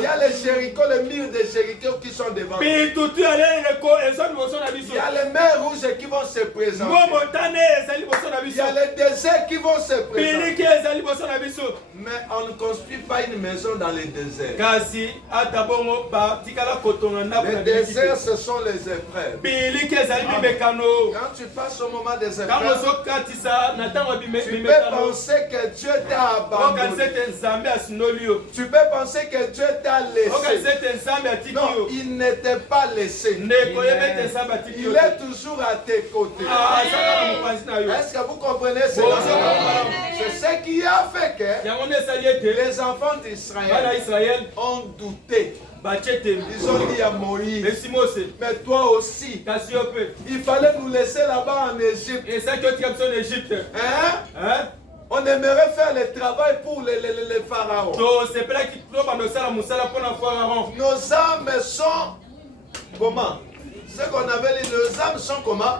y a les Jéricho, les murs de Jéricho qui sont devant nous. Il y a les mers rouges qui vont se présenter. Il y a les déserts qui vont se présenter. Mais on ne construit pas une maison dans les déserts. Les déserts, ce sont les épreuves. Quand tu passes au moment des épreuves, tu peux penser que Dieu t'a abandonné. Tu peux penser que Dieu t'a laissé. Non, il ne t'a pas laissé. Il est toujours à tes côtés. Est-ce que vous comprenez cela? C'est ce qui a fait que les enfants d'Israël ont douté. Ils ont dit à Moïse, mais toi aussi, il fallait nous laisser là-bas en Égypte. Hein? On aimerait faire le travail pour les pharaons. Nos âmes sont Comment? Ce qu'on avait dit, nos âmes sont comment?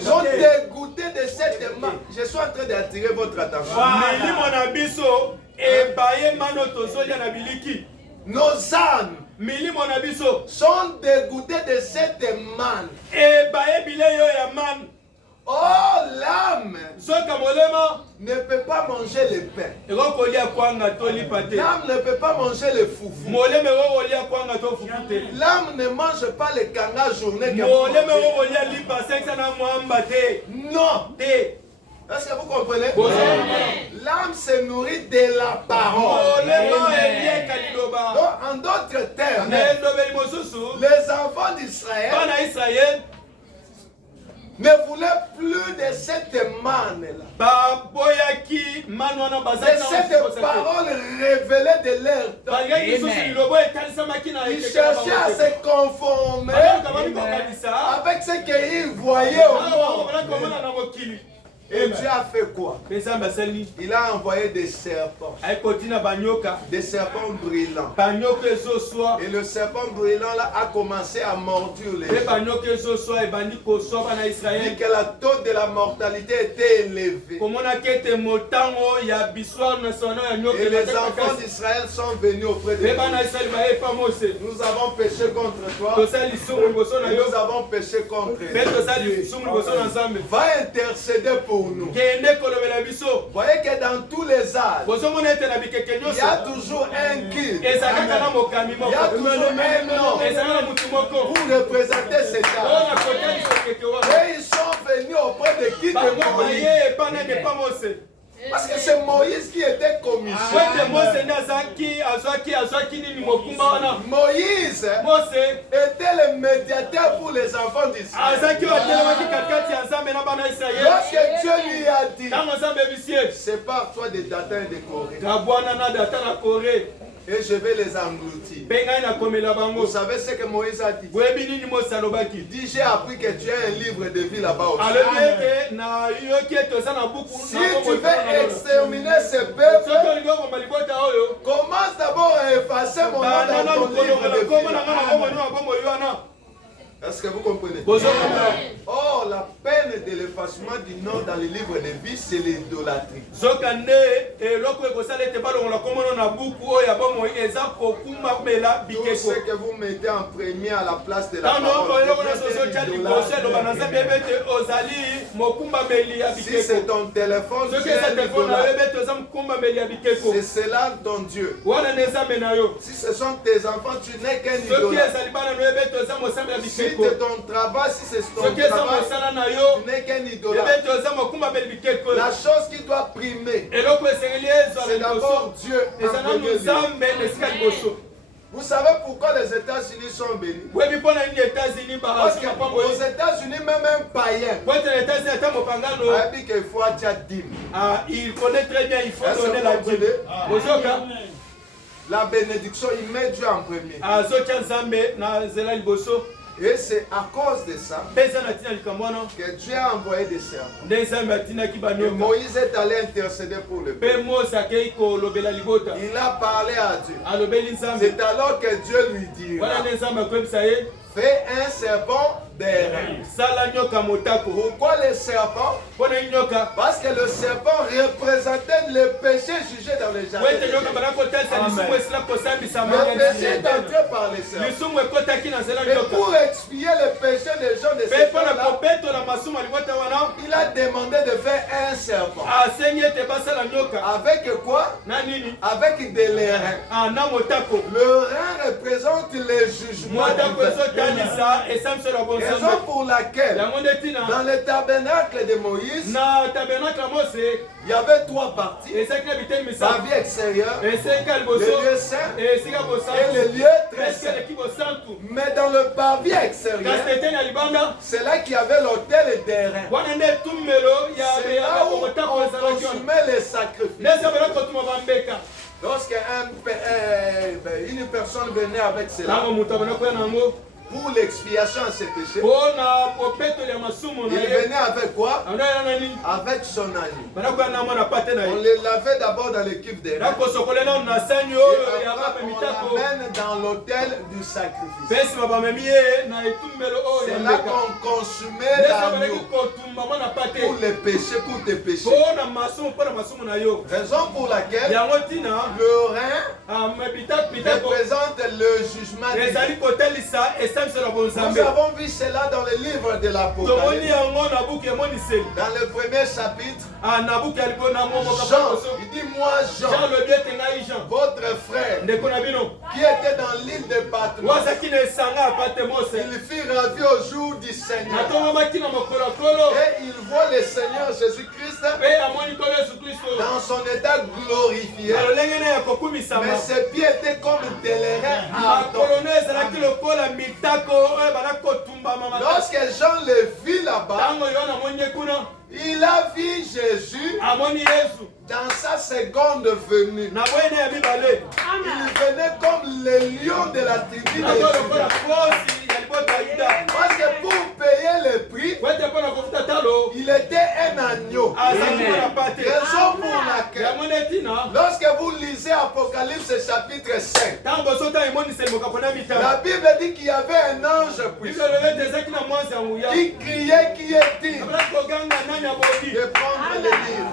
Sont dégoûtés de cette main. Je suis en train d'attirer votre attention. Nos âmes sont dégoûtés de cette manne. Oh, l'âme ne peut pas manger le pain. L'âme ne peut pas manger le foufou. L'âme ne mange pas le kanga journée. Non. Est-ce que vous comprenez? L'âme se nourrit de la parole. Donc, en d'autres termes, les enfants d'Israël ne voulaient plus de cette manne-là, de cette parole révélée de leur temps. Ils cherchaient à se conformer avec ce qu'ils voyaient au monde. Et Dieu a fait quoi? Il a envoyé des serpents. Des serpents brillants. Et le serpent brillant là a commencé à mordre les gens. Et que la taux de la mortalité était élevée. Et les enfants d'Israël sont venus auprès de Moïse. Nous avons péché contre toi. Et nous avons péché contre eux. Va intercéder pour nous. Voyez que dans tous les âges, il y a toujours un guide. Il y a toujours un homme pour représenter cet âge. Et ils sont venus auprès de qui? De Moïse. Parce que c'est Moïse qui était commissionné. Moïse était le médiateur pour les enfants d'Israël. Lorsque Dieu lui a dit, c'est par toi des Datans et des Corées, et je vais les engloutir. Vous savez ce que Moïse a dit? Il dit, j'ai appris que tu as un livre de vie là-bas aussi. Si tu veux exterminer ce peuple, commence d'abord à effacer mon nom dans ton livre de vie. Est-ce que vous comprenez? Or, la peine de l'effacement du nom dans le livre de vie, c'est l'idolâtrie. Tout ce que vous mettez en premier à la place de la parole, si c'est ton téléphone, c'est cela ton Dieu. Si ce sont tes enfants, tu n'es qu'un idolâtre. Si c'est ton travail, si c'est ton travail, tu n'es qu'un idolâtre. La chose qui doit primer, c'est d'abord Dieu. Vous savez pourquoi les États-Unis sont bénis? Parce qu'aux États-Unis, même un païen, il connaît très bien, il faut donner la dîme. La bénédiction, il met Dieu en premier. Et c'est à cause de ça que Dieu a envoyé des serpents. Et Moïse est allé intercéder pour le peuple. Il a parlé à Dieu. C'est alors que Dieu lui dit, fais un serpent d'airain. Pourquoi le serpent? Parce que le serpent représentait le péché jugé dans les jardins. Le péché est entré par les serpents. Mais pour expier le péché des gens de cette là, il a demandé de faire un serpent. Avec quoi? Avec des reins. Le rein représente le jugement. Raison pour laquelle dans le tabernacle de Moïse, il y avait 3 parties. La vie extérieure, le lieu saint et le lieu très saint. Mais dans le parvis extérieur, c'est là qu'il y avait l'autel des reins. C'est là où on consumait les sacrifices. Lorsque une personne venait avec cela, pour l'expiation à ses péchés. Il venait avec quoi? Avec son agneau. On les lavait d'abord dans l'équipe des reins. On l'amène dans l'autel du sacrifice. C'est là qu'on consumait l'agneau pour les péchés, pour tes péchés. Raison pour laquelle le rein représente le jugement. Nous avons vu cela dans le livre de l'Apocalypse. Dans le premier chapitre, Jean, il dit moi Jean, votre frère, qui était dans l'île de Patmos, il fut ravi au jour du Seigneur. Et il voit le Seigneur Jésus-Christ dans son état glorifié. Mais ses pieds étaient comme des reins ardents. Lorsque Jean le vit là-bas, il a vu Jésus dans sa seconde venue. Il venait comme le lion de la tribu de Juda. Parce que pour payer le prix, il était un agneau. Raison pour laquelle, lorsque vous lisez Apocalypse chapitre 5, la Bible dit qu'il y avait un ange puissant qui criait, qui est-il, de prendre le livre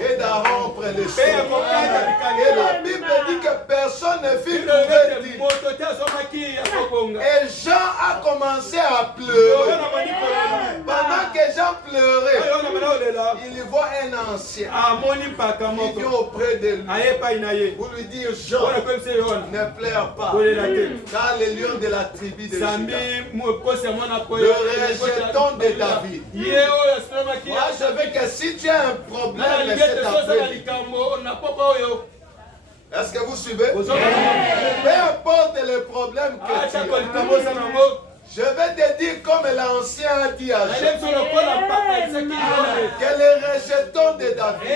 et d'arrompre les choses. Et la Bible dit que personne ne fut trouvé digne. Et Jean a commencé à pleurer. Pendant que Jean pleurait, il voit un ancien qui vient auprès de lui pour lui dire Jean, ne pleure pas, car le lion de la tribu de Juda, le rejeton de David. Moi, je veux que si tu as un problème cet après-midi, est-ce que vous suivez? Peu importe le problème que tu as, je vais te dire comme l'ancien a dit à Jean, que le rejeton de David,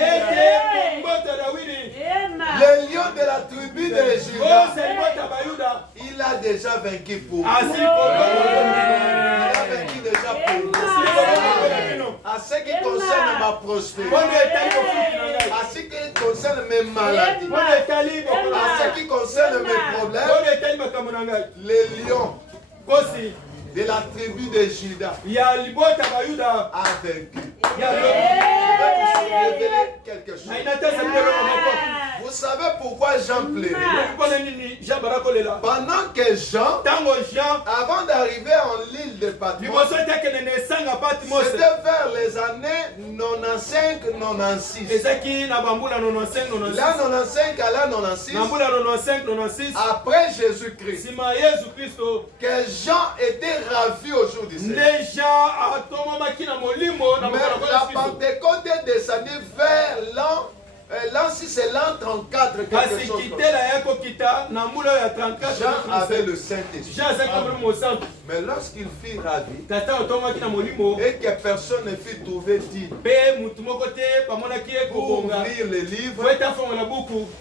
le lion de la tribu de Juda, il a déjà vaincu pour nous. Il a vaincu déjà pour nous. À ce qui concerne ma prospérité, à ce qui concerne mes maladies, à ce qui concerne mes problèmes, les lions de la tribu de Juda a vaincu. Je vais vous révéler quelque chose. Vous savez pourquoi Jean pleurait? Pendant que Jean, avant d'arriver en l'île de Patmos, c'était vers les années 95-96. Là, 95 à là, 96. Après Jésus-Christ, que Jean était ravi au jour du Seigneur. Mais la Pentecôte est descendue vers l'an 6 et l'an 34, quelque chose comme ça. Jean avait le Saint-Esprit. Mais lorsqu'il fut ravi et que personne ne fut trouvé digne pour ouvrir le livre,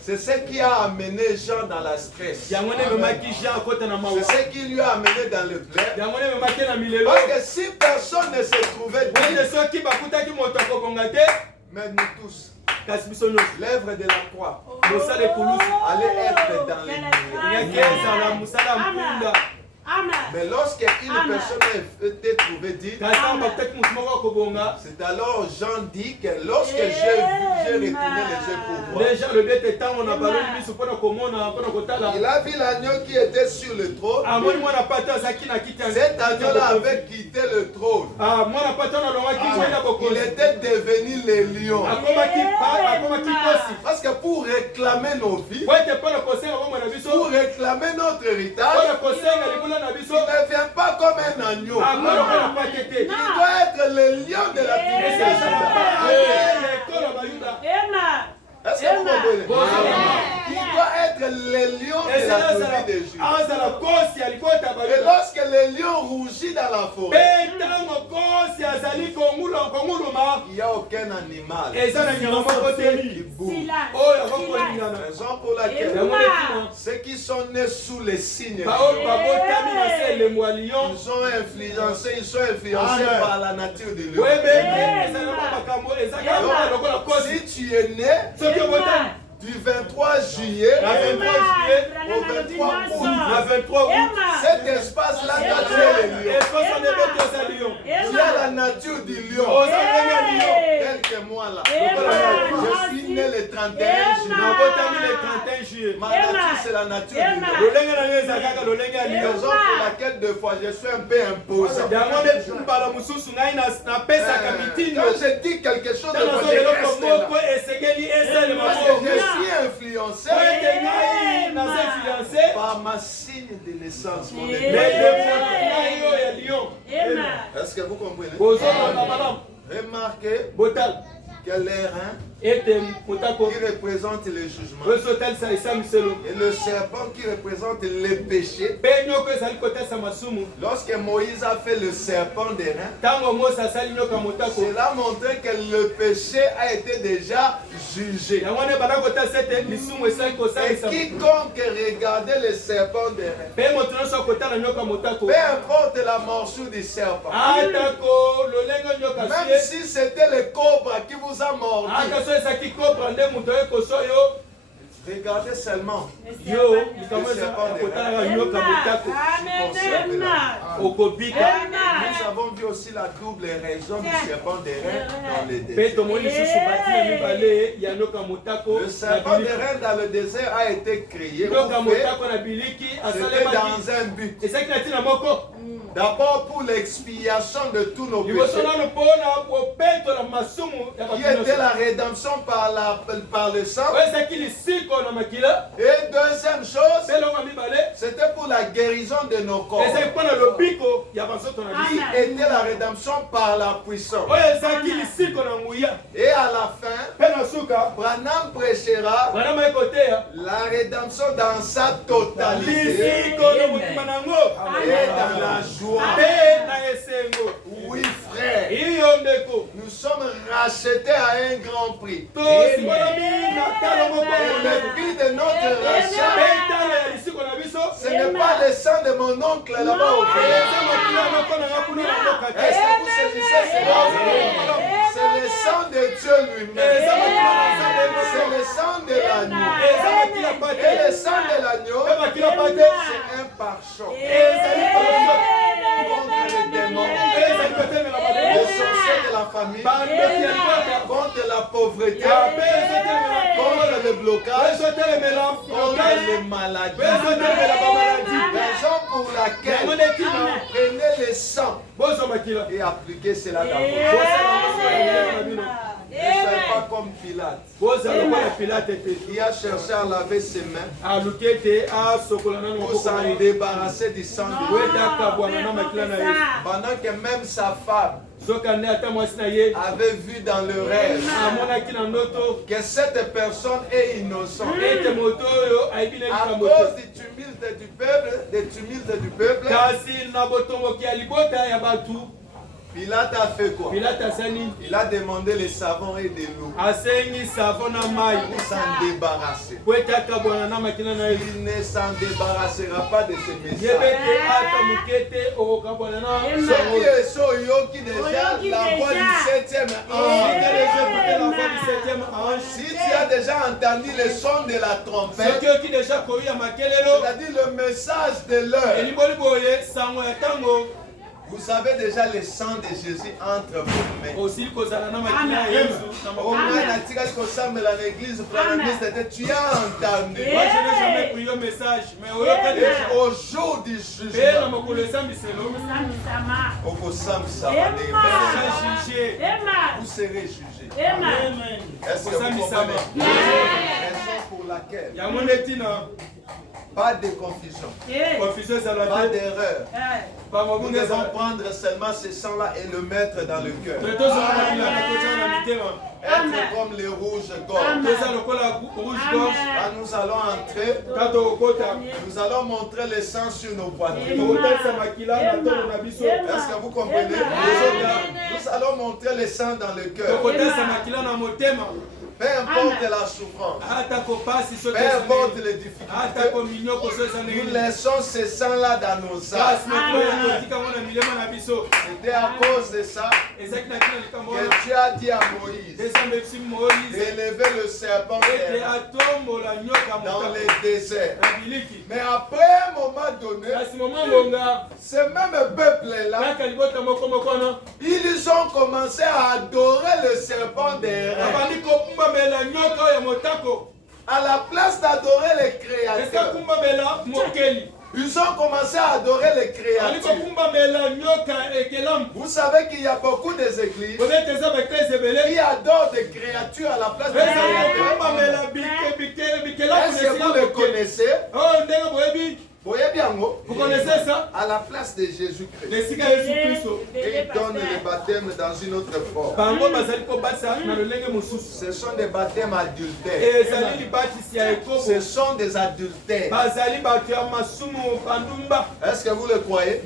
c'est ce qui a amené Jean dans la stress. C'est ce qui lui a amené dans le plaid. Parce que si personne ne se trouvait digne, mais nous tous, l'œuvre de la croix allait être dans les murs. Mais lorsqu'une personne était trouvée digne, c'est alors Jean dit que lorsque j'ai retourné les yeux pour voir, il a vu l'agneau qui était sur le trône. Cet agneau-là avait quitté le trône. Il était devenu le lion. Parce que pour réclamer nos vies, pour réclamer notre héritage, il ne vient pas comme un agneau. Il doit être le lion de la tribu. Est-ce Est-ce que vous comprenez? Il doit être le lion de la tribu de Juda. Et lorsque le lion rougit dans la forêt, il n'y a aucun animal qui bouge. Raison pour laquelle ceux qui sont nés sous les signes, ils sont influencés par la nature de lion. Si tu es né du 23 juillet au 23 août, cet espace-là, tu es le lion. Tu as la nature du lion. Tel que moi là. Je suis né le 31 juillet. Ma nature, c'est la nature du lion. Raison pour laquelle deux fois je suis un peu imposant. Quand je dis quelque chose de je suis influencé par ma signe de naissance. Est-ce que vous comprenez? Remarquez que les reins qui représentent le jugement et le serpent qui représente le péché. Lorsque Moïse a fait le serpent des reins, cela montrait que le péché a été déjà jugé. Et quiconque regardait le serpent des reins, peu importe la morsure du serpent, même si c'était le cobra qui vous a mordu, regardez seulement. Nous avons vu aussi la double raison du serpent des reins dans le désert. Le serpent des reins dans le désert a été créé c'était dans un but. D'abord pour l'expiation de tous nos péchés, qui était la rédemption par le sang. Et deuxième chose, c'était pour la guérison de nos corps, qui était la rédemption par la puissance. Et à la fin, Branham prêchera la rédemption dans sa totalité et dans la joie. Oui, frère, nous sommes rachetés à un grand prix. Et le prix de notre rachat, ce n'est pas le sang de mon oncle là-bas au pays. Est-ce que vous saisissez cela? C'est le sang de Dieu lui-même. C'est le sang de l'agneau. Et le sang de l'agneau, c'est un pare-choc contre les démons, les sorciers de la famille, contre la pauvreté, contre le blocage, contre les maladies. Raison pour laquelle prenez le sang et appliquez cela dans votre vie. Ne soyez pas comme Pilate, qui a cherché à laver ses mains pour s'en débarrasser du sang de Dieu, pendant que même sa femme avait vu dans le rêve que cette personne est innocente. À cause du tumulte du peuple, Pilate a fait quoi? Il a demandé les savons et de l'eau pour s'en débarrasser. Il ne s'en débarrassera pas de ces messages. Qui déjà la voix du 7e ange. Si tu as déjà entendu le son de la trompette, c'est-à-dire le message de l'heure, vous avez déjà le sang de Jésus entre vos mains. Tu as entendu. Moi, je n'ai jamais prié un message, mais au jour du jugement, vous serez jugés. Est-ce que vous comprenez? Raison pour laquelle pas de confusion, pas d'erreur, Nous devons prendre seulement ce sang-là et le mettre dans le cœur. Être comme les rouges gorges. Quand nous allons entrer, nous allons montrer le sang sur nos poitrines. Est-ce que vous comprenez? Nous allons montrer le sang dans le cœur. Peu importe la souffrance, peu importe les difficultés, nous laissons ce sang-là dans nos âmes. C'était à cause de ça que Dieu a dit à Moïse d'élever le serpent dans les déserts. Mais après un moment donné, ce même peuple-là, ils ont commencé à adorer le serpent des reins. À la place d'adorer les créateurs, ils ont commencé à adorer les créatures. Vous savez qu'il y a beaucoup d'églises qui adorent des créatures à la place des créateurs. Est-ce que vous le connaissez? Vous connaissez ça? À la place de Jésus-Christ. Et ils donnent le baptême dans une autre forme. Ce sont des baptêmes adultères. Ce sont des adultères. Est-ce que vous le croyez? Et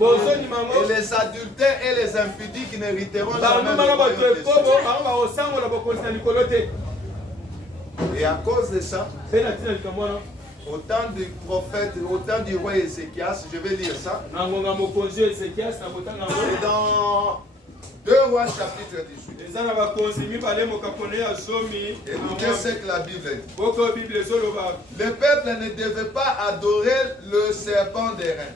les adultères et les impudiques n'hériteront jamais le royaume des cieux. Et à cause de ça, au temps du prophète, au temps du roi Ézéchias, je vais lire ça. C'est dans 2 Rois chapitre 18. Écoutez ce que la Bible dit. Le peuple ne devait pas adorer le serpent des reins.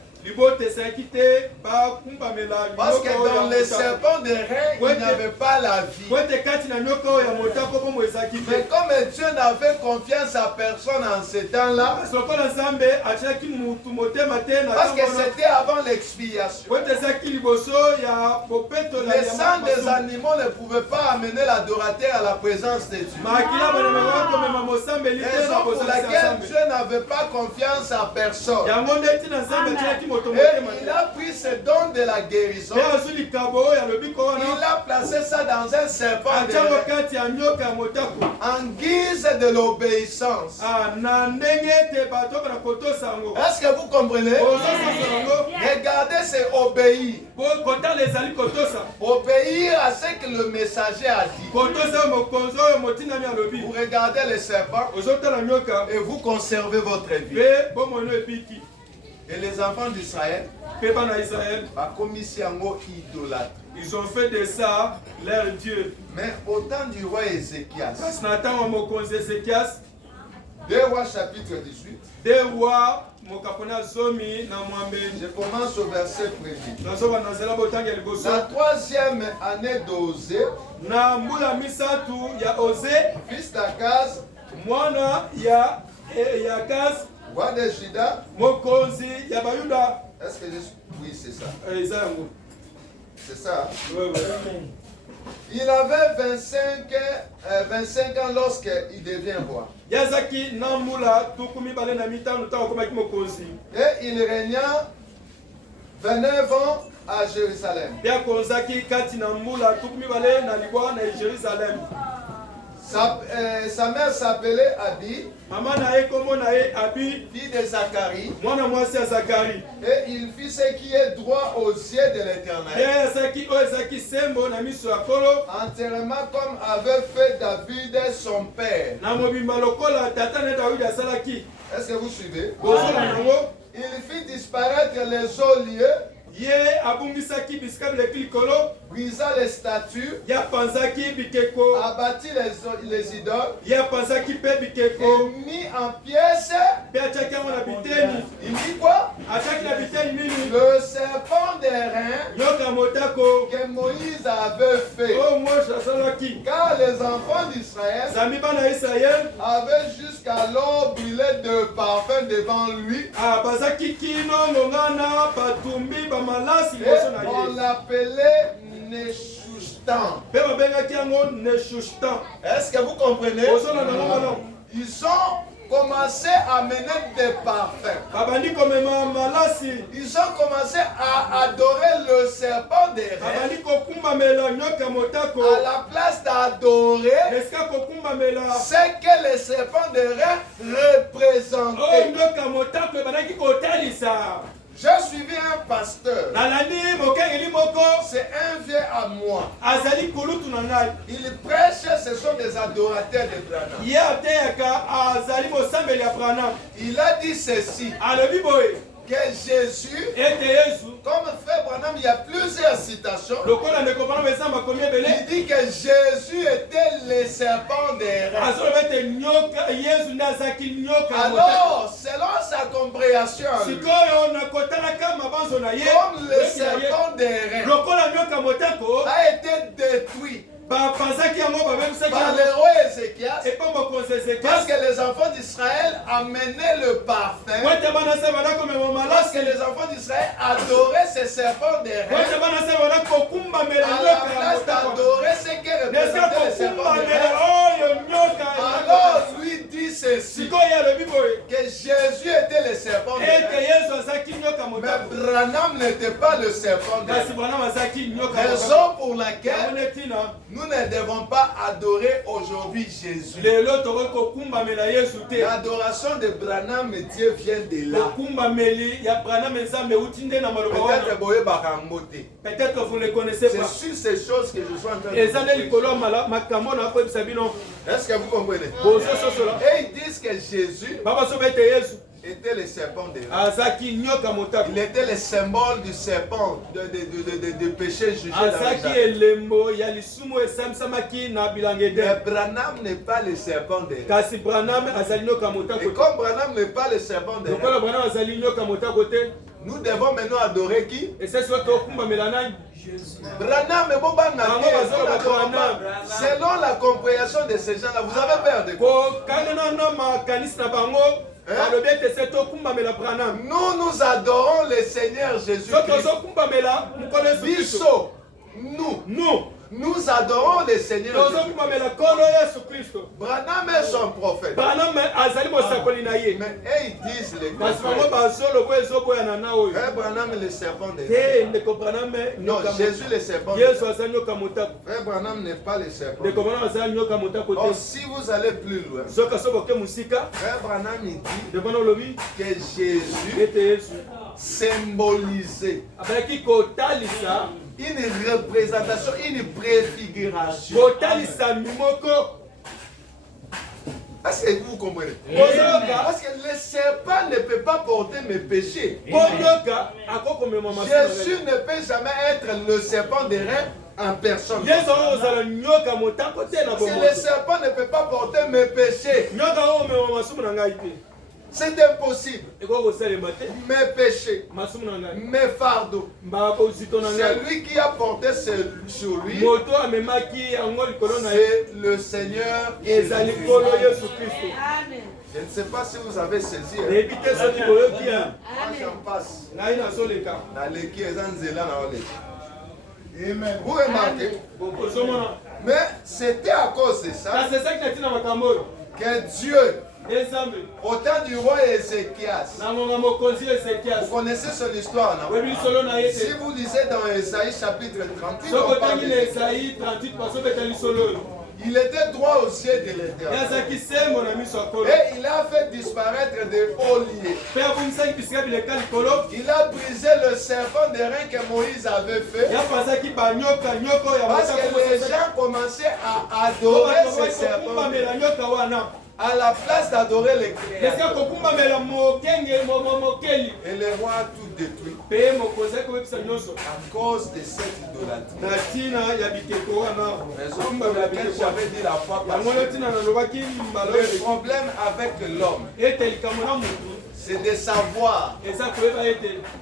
Parce que dans les serpents des reins, il n'y avait pas la vie. Mais comme Dieu n'avait confiance à personne en ce temps-là, parce que c'était avant l'expiation, le sang des animaux ne pouvait pas amener l'adorateur à la présence de Dieu. Raison pour laquelle Dieu n'avait pas confiance à personne. Et il a pris ce don de la guérison. Il a placé ça dans un serpent en guise de l'obéissance. Est-ce que vous comprenez? Regardez, c'est obéir. Obéir à ce que le messager a dit. Vous regardez le serpent et vous conservez votre vie. Et les enfants d'Israël, ils ont fait de ça leur Dieu. Mais au temps du roi Ézéchias, 2 Rois chapitre 18, je commence au verset 1er. La 3e année d'Osée, fils d'Akaz, roi de Juda, est-ce que je suis... Oui, c'est ça. C'est ça. Il avait 25 ans lorsqu'il devient roi. Et il régna 29 ans à Jérusalem. Sa mère s'appelait Abi, fille de Zacharie, et il fit ce qui est droit aux yeux de l'Éternel, entièrement comme avait fait David son père. Est-ce que vous suivez? Il fit disparaître les hauts lieux, brisa les statues, abattit les idoles, et mit en pièces. Il dit quoi? Le serpent des reins que Moïse avait fait. Car les enfants d'Israël avaient jusqu'alors brûlé de parfum devant lui. Et on l'appelait Nehushtan. Est-ce que vous comprenez? Ils ont commencé à mener des parfums. Ils ont commencé à adorer le serpent des reins. À la place d'adorer ce que le serpent des reins représentait. J'ai suivi un pasteur. C'est un vieux à moi. Il prêche, ce sont des adorateurs de Branham. Il a dit ceci. Que Jésus, comme frère Branham, il y a plusieurs citations. Il dit que Jésus était le serpent des reins. Alors, selon sa compréhension, comme le serpent des reins a été détruit par le roi Ézéchias, parce que les enfants d'Israël amenaient le parfum, parce que les enfants d'Israël adoraient ces serpents des reins, à la place d'adorer ce que représentait le serpent des reins. Alors lui dit ceci, que Jésus était le serpent des reins, mais Branham n'était pas le serpent des reins. Raison pour laquelle nous ne devons pas adorer aujourd'hui Jésus. L'adoration de Branham, Dieu vient de là. Peut-être vous ne connaissez pas. C'est sur ces choses que je suis en train de dire. Est-ce que vous comprenez? Et ils disent que Jésus était le serpent des reins. Il était le symbole du serpent, de péché jugé dans le jardin. Mais Branham n'est pas le serpent des reins. Et comme Branham n'est pas le serpent des reins, nous devons maintenant adorer qui? Branham et Boba selon la compréhension de ces gens-là, vous avez peur de quoi? Nous adorons le Seigneur Jésus-Christ. Nous adorons le Seigneur Jésus-Christ. Branham est son prophète. Mais ils disent les Frère Branham est le serpent des reins. Non, Jésus le serpent des reins. Frère Branham n'est pas le serpent des reins. Or, si vous allez plus loin, Frère Branham il dit que Jésus symbolisait une représentation, une préfiguration. Est-ce que vous comprenez? Parce que le serpent ne peut pas porter mes péchés. Jésus ne peut jamais être le serpent des reins en personne. Si le serpent ne peut pas porter mes péchés, c'est impossible. Mes péchés, mes fardeaux, c'est lui qui a porté sur lui. C'est le Seigneur Jésus-Christ. Je ne sais pas si vous avez saisi. Moi j'en passe. Vous remarquez? Mais c'était à cause de ça que Dieu, au temps du roi Ézéchias, vous connaissez son histoire, non? Si vous lisez dans Esaïe chapitre 38, on parle de il était droit aux yeux de l'Éternel. Et il a fait disparaître de hauts lieux. Il a brisé le serpent des reins que Moïse avait fait. Parce que les gens commençaient à adorer ce serpent à la place d'adorer les créateurs. Et le roi a tout détruit à cause de cette idolâtrie. Raison pour laquelle j'avais dit la fois passée, le problème avec l'homme, c'est de savoir,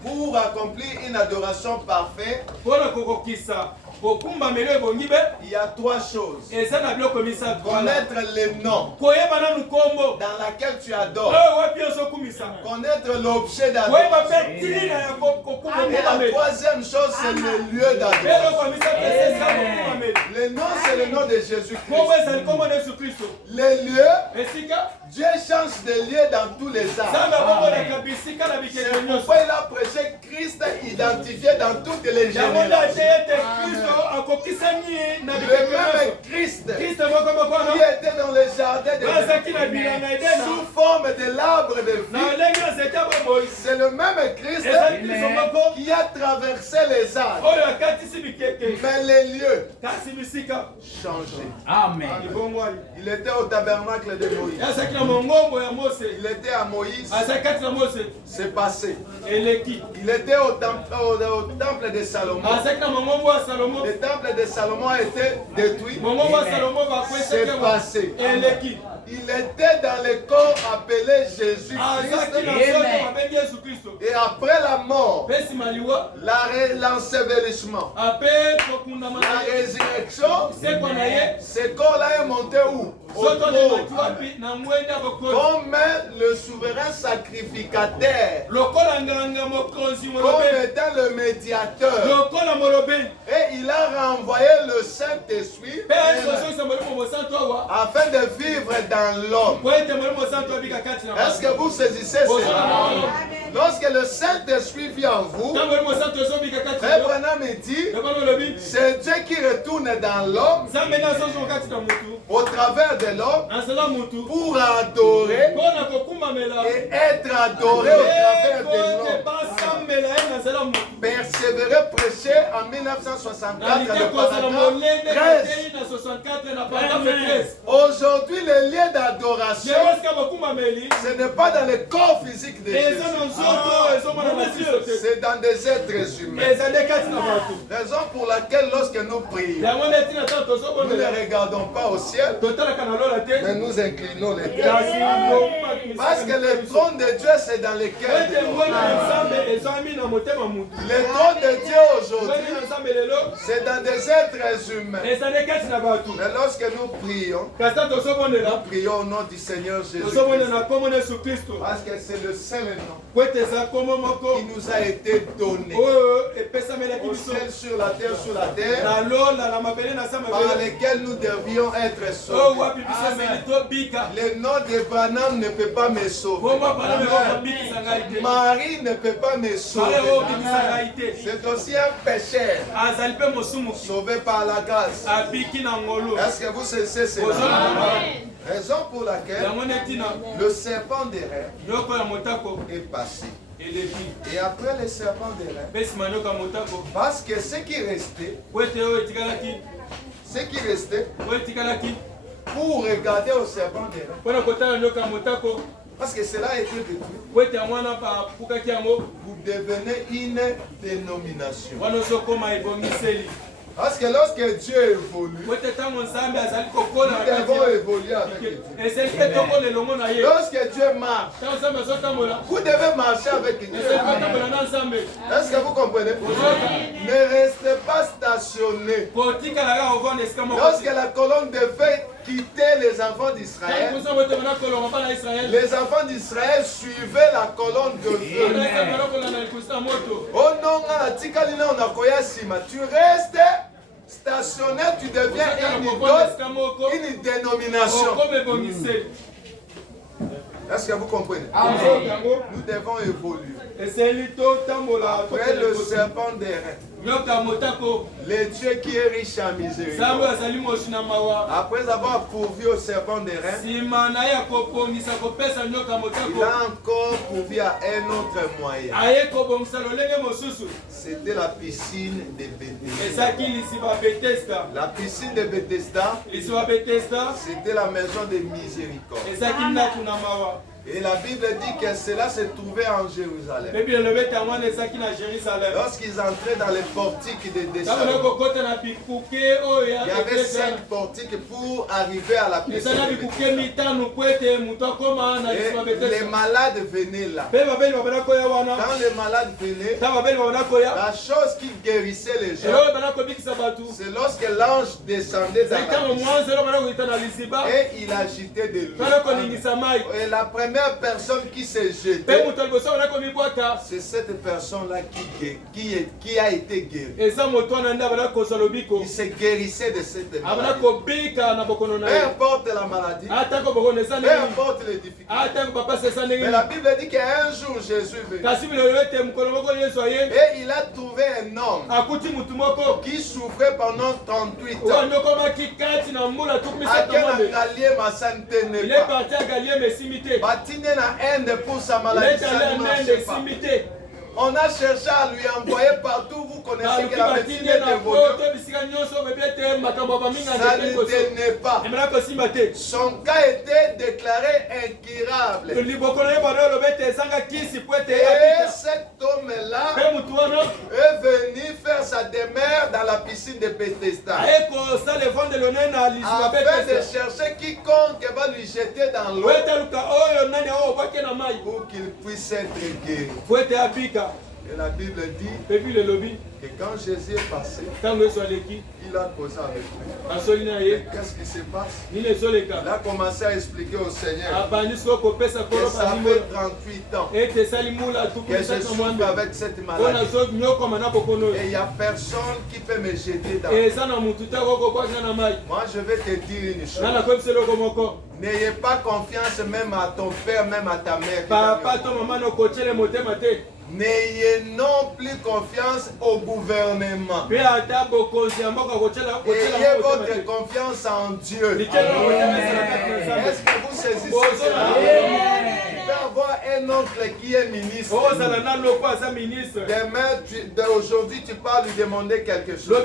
pour accomplir une adoration parfaite, Il y a trois choses. Connaître les noms dans laquelle tu adores. Connaître l'objet d'adoration. Et la troisième chose, c'est le lieu d'adoration. Le nom, c'est le nom de Jésus-Christ. Les lieux, Dieu change de lieu dans tous les arts. C'est pourquoi il a prêché Christ identifié dans toutes les générations. Le même Christ qui était dans le jardin de sous forme de l'arbre de vie. C'est le même Christ qui a traversé les âges. Mais les lieux changé. Amen. Il était au tabernacle de Moïse. Il était à Moïse. C'est passé. Il était au temple de Salomon. Le temple de Salomon a été détruit. C'est passé. Il était dans le corps appelé Jésus-Christ. Et après la mort, l'ensevelissement, la résurrection, ce corps-là est monté où? Comme le souverain sacrificateur, comme étant le médiateur. Et il a renvoyé le Saint-Esprit afin de vivre dans l'homme. Est-ce que vous saisissez cela? Lorsque le Saint-Esprit vit en vous, Frère Branham dit, c'est Dieu qui retourne dans l'homme au travers de l'homme pour adorer et être adoré au travers de l'homme. Persévérer, prêcher en 1964 le paragraphe 13. Aujourd'hui, le lieu d'adoration, ce n'est pas dans le corps physique de Jésus. C'est dans des êtres humains. Raison pour laquelle lorsque nous prions, nous ne regardons pas au ciel, mais nous inclinons les têtes. Parce que le trône de Dieu, c'est dans le cœur de l'homme. Le trône de Dieu aujourd'hui, c'est dans des êtres humains. Mais lorsque nous prions au nom du Seigneur Jésus. Parce que c'est le seul nom qui nous a été donné. Au ciel, sur la terre, par lesquels nous devions être sauvés. Le nom de Branham ne peut pas me sauver. Marie ne peut pas me sauver. C'est aussi un pécheur sauvé par la grâce. Est-ce que vous saisissez cela? Raison pour laquelle le serpent des reins est passé. Et après le serpent des reins, parce que ce qui restait pour regarder au serpent des reins, parce que cela a été détruit, vous devenez une dénomination. Parce que lorsque Dieu évolue, nous devons évoluer avec Dieu. Lorsque Dieu marche, vous devez marcher avec Dieu. Est-ce que vous comprenez? Ne restez pas stationné. Lorsque la colonne de feu quittait les enfants d'Israël, les enfants d'Israël suivaient la colonne de feu. Oh non, tu restes stationné, tu deviens une idole, une dénomination. Est-ce que vous comprenez? Nous devons évoluer. Après le serpent des reins, le Dieu qui est riche en miséricorde, après avoir pourvu au serpent des reins, il a encore pourvu à un autre moyen. C'était la piscine de Bethesda. La piscine de Bethesda, c'était la maison de miséricorde. Et la Bible dit que cela se trouvait en Jérusalem. Lorsqu'ils entraient dans les portiques des Salomon, il y avait 5 portiques pour arriver à la piscine. Et les malades venaient là. Quand les malades venaient, la chose qui guérissait les gens, c'est lorsque l'ange descendait dans la piscine et il agitait de l'eau. Et la première personne qui s'est jetée, c'est cette personne-là qui a été guérie. Il se guérissait de cette maladie. Peu importe la maladie, peu importe les difficultés. Mais la Bible dit qu'un jour Jésus veut. Et il a trouvé un homme qui souffrait pendant 38 ans. Il est parti à Gallier, mais s'imiter. Pour sa maladie, ça ne marchait pas. On a cherché à lui envoyer partout. Vous connaissez que la médecine est évoluée. Ça ne tenait pas. Son cas était déclaré incurable. Et cet homme-là est venu faire sa demeure dans la piscine de Bethesda. Afin de chercher quiconque va lui jeter dans l'eau pour qu'il puisse être guéri. Et la Bible dit que quand Jésus est passé, il a causé avec lui. Qu'est-ce qui se passe? Il a commencé à expliquer au Seigneur que ça fait 38 ans que je souffre avec cette maladie. Et il n'y a personne qui peut me jeter dans l'eau. Moi, je vais te dire une chose. N'ayez pas confiance même à ton père, même à ta mère. N'ayez non plus confiance au gouvernement. Ayez votre confiance en Dieu. Est-ce que vous saisissez cela? Tu peux avoir un oncle qui est ministre. Demain, aujourd'hui, tu pars lui demander quelque chose.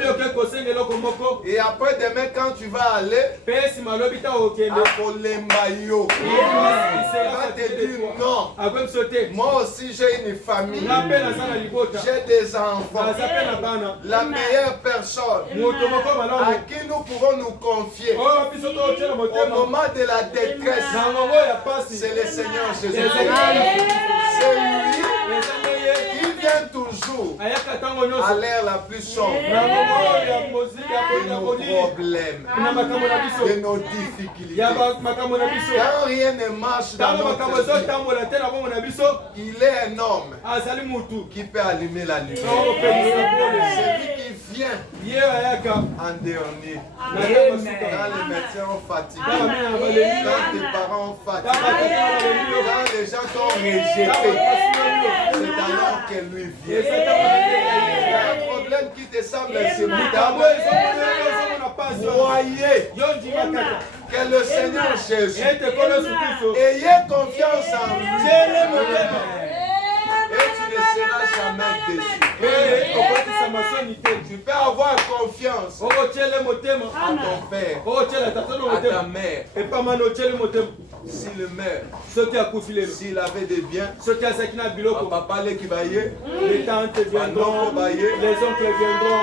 Et après demain, quand tu vas aller, à Polembayo, il va te dire non. Moi aussi, j'ai une famille. J'ai des enfants. La meilleure personne à qui nous pouvons nous confier au moment de la détresse, c'est le Seigneur Jésus. C'est lui qui vient toujours à l'ère la plus sombre de nos problèmes, de nos difficultés. Quand rien ne marche dans notre vie, il est un homme qui peut allumer la lumière. C'est lui qui vient en dernier. Quand les médecins ont fatigué, quand tes parents ont fatigué, quand les gens t'ont rejeté, c'est alors que lui vient. Il y a un problème qui te semble insurmontable. Voyez que le Seigneur Jésus, ayez confiance en lui. Et tu ne seras jamais déçu. Tu peux avoir confiance à ton père, à ta mère. S'il meurt, s'il avait des biens, papa qui va y aller, les tantes viendront, les oncles viendront,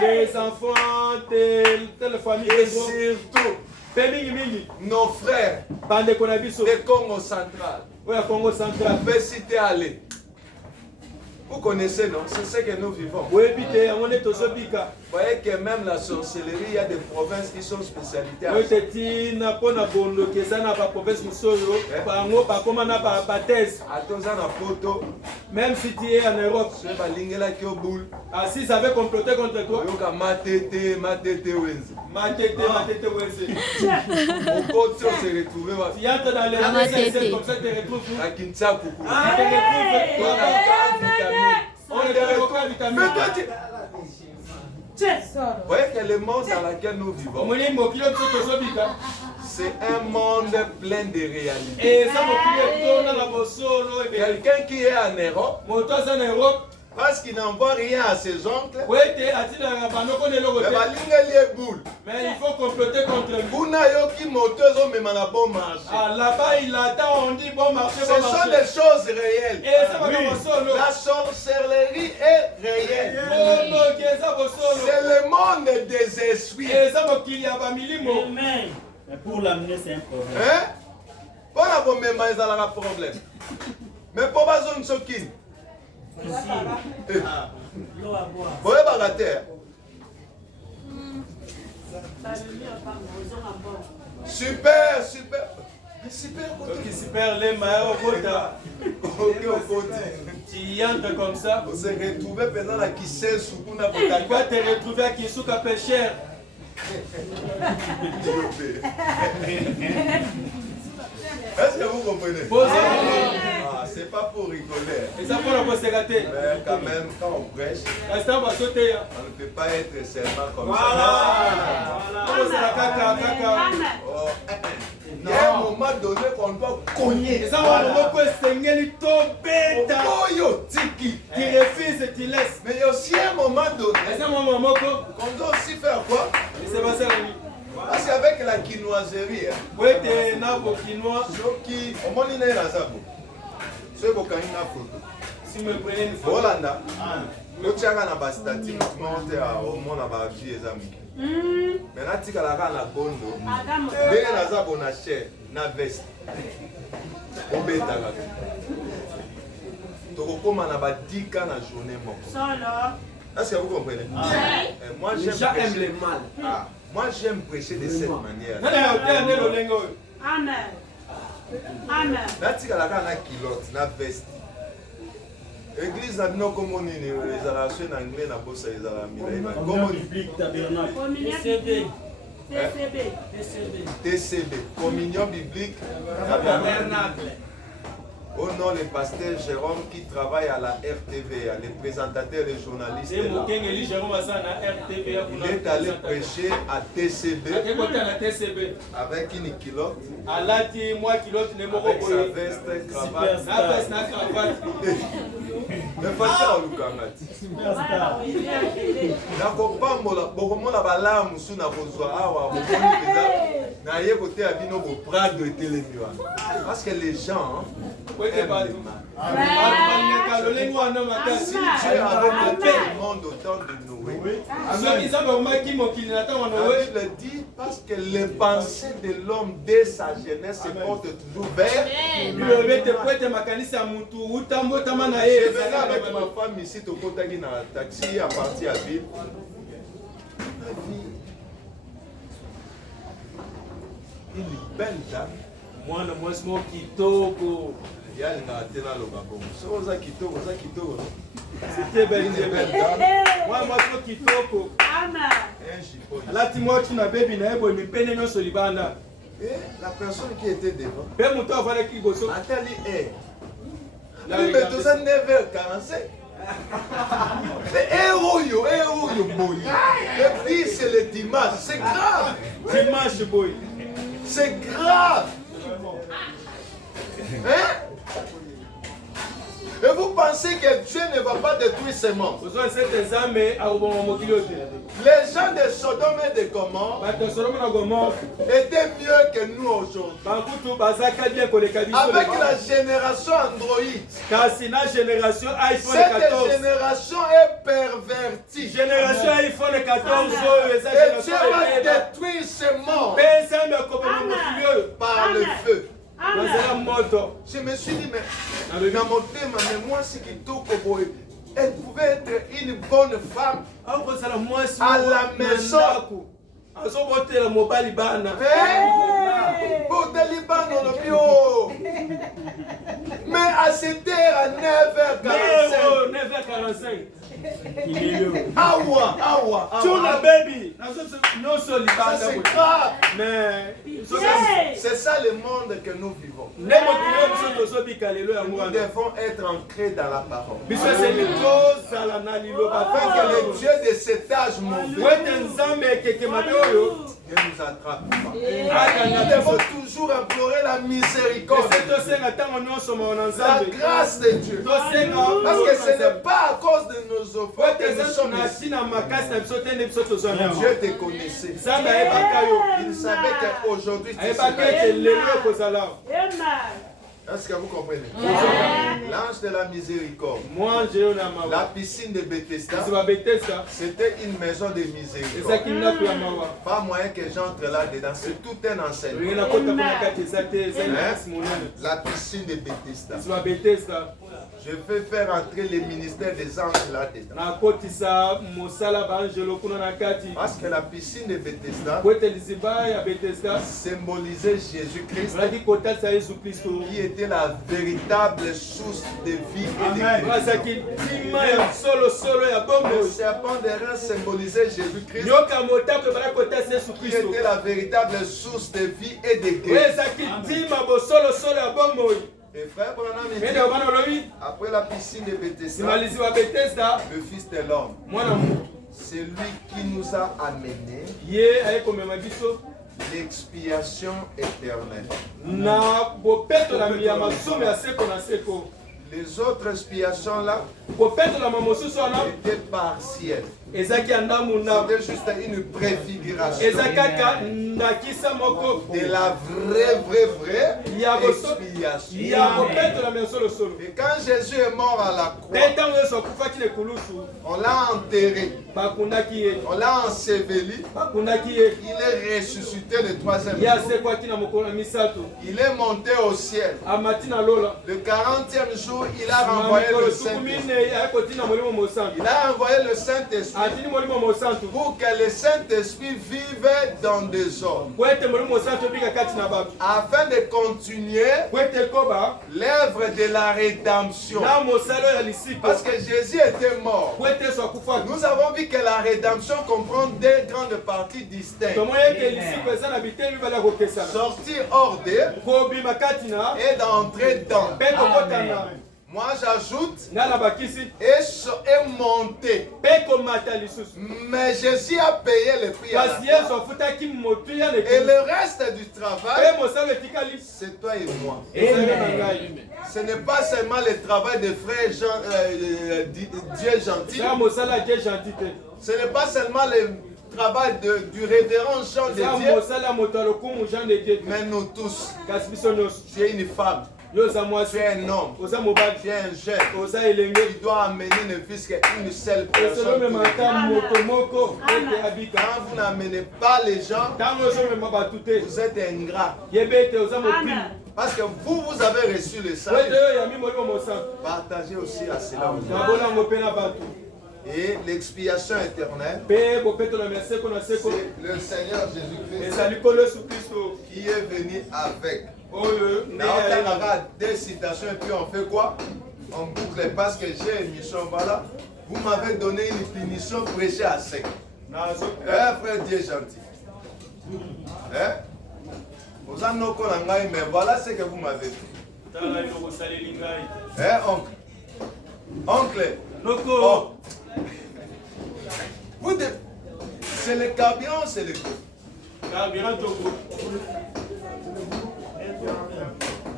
les enfants de telle famille et surtout nos frères de Congo central. On peut citer aller. Vous connaissez, non? C'est ce que nous vivons. Vous voyez que même la sorcellerie, il y a des provinces qui sont spécialités à même si tu es en Europe, si ça avait comploté contre toi, tu entres dans les magasins comme ça, tu te retrouves vous voyez que le monde dans lequel nous vivons, c'est un monde plein de réalités. Quelqu'un qui est en Europe Parce qu'il n'envoie rien à ses oncles. Mais il faut comploter contre lui. Là-bas, il attend, on dit bon marché, Ce bon marché. sont des choses réelles. Oui. La sorcellerie est réelle. C'est le monde des esprits. Amen. Mais pour l'amener, c'est un problème. Hein? Pour la bombe, il y a un problème. Mais pour la zone Sokin. L'eau à boire. Vous voyez la terre. Super, super. Super, Super les mains au côté. ok, au côté. Tu y entres comme ça. Vous se retrouvez pendant la qui sait sous Tu vas te retrouver à Kisuka Pêcheur. Est-ce que vous comprenez? Ah, c'est pas pour rigoler. Et ça pour la poste gâtée. Mais quand même, quand on prêche, Restez va sauter. on ne peut pas être seulement comme ça. Comment c'est la caca, caca? Oh, il y a un moment donné qu'on doit cogner. Et ça va le repos sengeli tobeta. Oh yo, tiki. Tu refuses, tu laisses. Mais il y a aussi un moment Et donné ça maman moko. qu'on doit aussi faire quoi? Et c'est pas ça la nuit. Parce qu'avec la quinoiserie, Oui, t'es nabo quinoa. ceux qui, au moins, il y a un zabo. Ceux qui ont une photo. Si me prenez une photo. Hollanda, le tchanga na bastati, monte au monde à ma vie les amis. Maintenant, tu as la bondo. Dès que la zabo na chair, na veste, au bêta là. Tu recommandes na ba 10 cas na journée mon. Est-ce que vous comprenez? Moi j'aime les mal. Ah, moi j'aime prêcher de cette manière. Amen. Amen. Là tu as la culotte, na veste. Église na bino comme on est les relations en anglais na bossa les amis. Communion biblique tabernacle. TCB. TCB, communion biblique tabernacle. Au nom le pasteur Jérôme qui travaille à la RTV, les présentateurs, les journalistes. Là. Il est allé prêcher à TCB avec une culotte, avec sa veste, cravate. Mais Fatia Olukangati. Nakopambola bokomona balamu suna kozwa awa bokoni peza na ye côté abino bo Prado etelemi wana. Parce que les gens Si Dieu avait le monde au temps de Noé, la Bible dit parce que les pensées de l'homme dès sa jeunesse se portent toujours vers. Je venais avec ma femme ici, au côté de la taxi, à partir à ville. Une belle dame. Moi, moi, c'est mon kitoko. Il y a une atena le babon. C'est oza kitoko, oza kitoko. C'était belle dame. Moi, moi, c'est mon kitoko. Amen. Là, tu m'as dit, tu n'as pas bien, mais peine non solibana. Et la personne qui était devant. Ben, mon temps, voilà qui gosse. Attendez, eh. Oui, mais tout ça 9h45. C'est héros, boy. Et puis c'est le dimanche, c'est grave. Dimanche, boy. C'est grave. Hein? Et vous pensez que Dieu ne va pas détruire ses membres? Les gens de Sodome et de Gomorrhe étaient mieux que nous aujourd'hui. Avec la génération Android, cette génération est pervertie. Génération iPhone 14 et Dieu va détruire ses membres par le feu. Je me suis dit, mais dans mon thème, mais moi, c'est qui tout comme elle pouvait être une bonne femme à la maison. Mais à cette heure, à 9h45. Awa. Tuna baby. C'est ça le monde que nous vivons. Nous devons être ancrés dans la parole. Afin que le Dieu de cet âge mauvais ne nous attrape pas. Nous devons toujours implorer la miséricorde, la grâce de Dieu. Parce que ce n'est pas à cause de nos offres que nous sommes ici. Dieu te connaissait. Il savait qu'aujourd'hui tu serais là. Est-ce que vous comprenez? L'ange de la miséricorde. La piscine de Bethesda, c'était une maison de miséricorde. Pas moyen que j'entre là-dedans. C'est tout un enseignement. La piscine de Bethesda. Je vais faire entrer les ministères des anges là-dedans. Parce que la piscine de Bethesda symbolisait Jésus-Christ, qui était la véritable source de vie et de guérison. Le serpent des reins symbolisait Jésus-Christ, qui était la véritable source de vie et de guérison. Et frère Branham dit, après la piscine de Bethesda, le Fils de l'homme, c'est lui qui nous a amené l'expiation éternelle. Les autres expiations là étaient partielles. C'était juste une préfiguration de la vraie expiation. Et quand Jésus est mort à la croix, on l'a enterré, on l'a enseveli, il est ressuscité le 3e jour, il est monté au ciel. Le 40e jour, il a renvoyé le Saint-Esprit. Il a envoyé le Saint-Esprit pour que le Saint-Esprit vive dans des hommes, afin de continuer l'œuvre de la rédemption. Parce que Jésus était mort. Nous avons vu que la rédemption comprend deux grandes parties distinctes: sortir hors d'eux et d'entrer dans. Moi j'ajoute et monter. Mais Jésus a payé le prix à la croix. Et le reste du travail, c'est toi et moi. Ce n'est pas seulement le travail de frère Dieu gentil. Ce n'est pas seulement le travail du révérend Jean de Dieu. Mais nous tous. Tu es une femme. Tu es un homme, tu es un jeune, tu dois amener ne fût-ce qu'une seule personne. Quand vous n'amenez pas les gens, vous êtes ingrat. Parce que vous avez reçu le salut. Partagez aussi à cela. Et l'expiation éternelle, c'est le Seigneur Jésus-Christ qui est venu avec. On a des citations et puis on fait quoi? On boucle parce que j'ai une mission. Voilà, vous m'avez donné une punition, prêcher à sec. Frère Dieu gentil. Vous en avez mais voilà ce que vous m'avez fait. Oncle. Oh. C'est le carburant, c'est le groupe.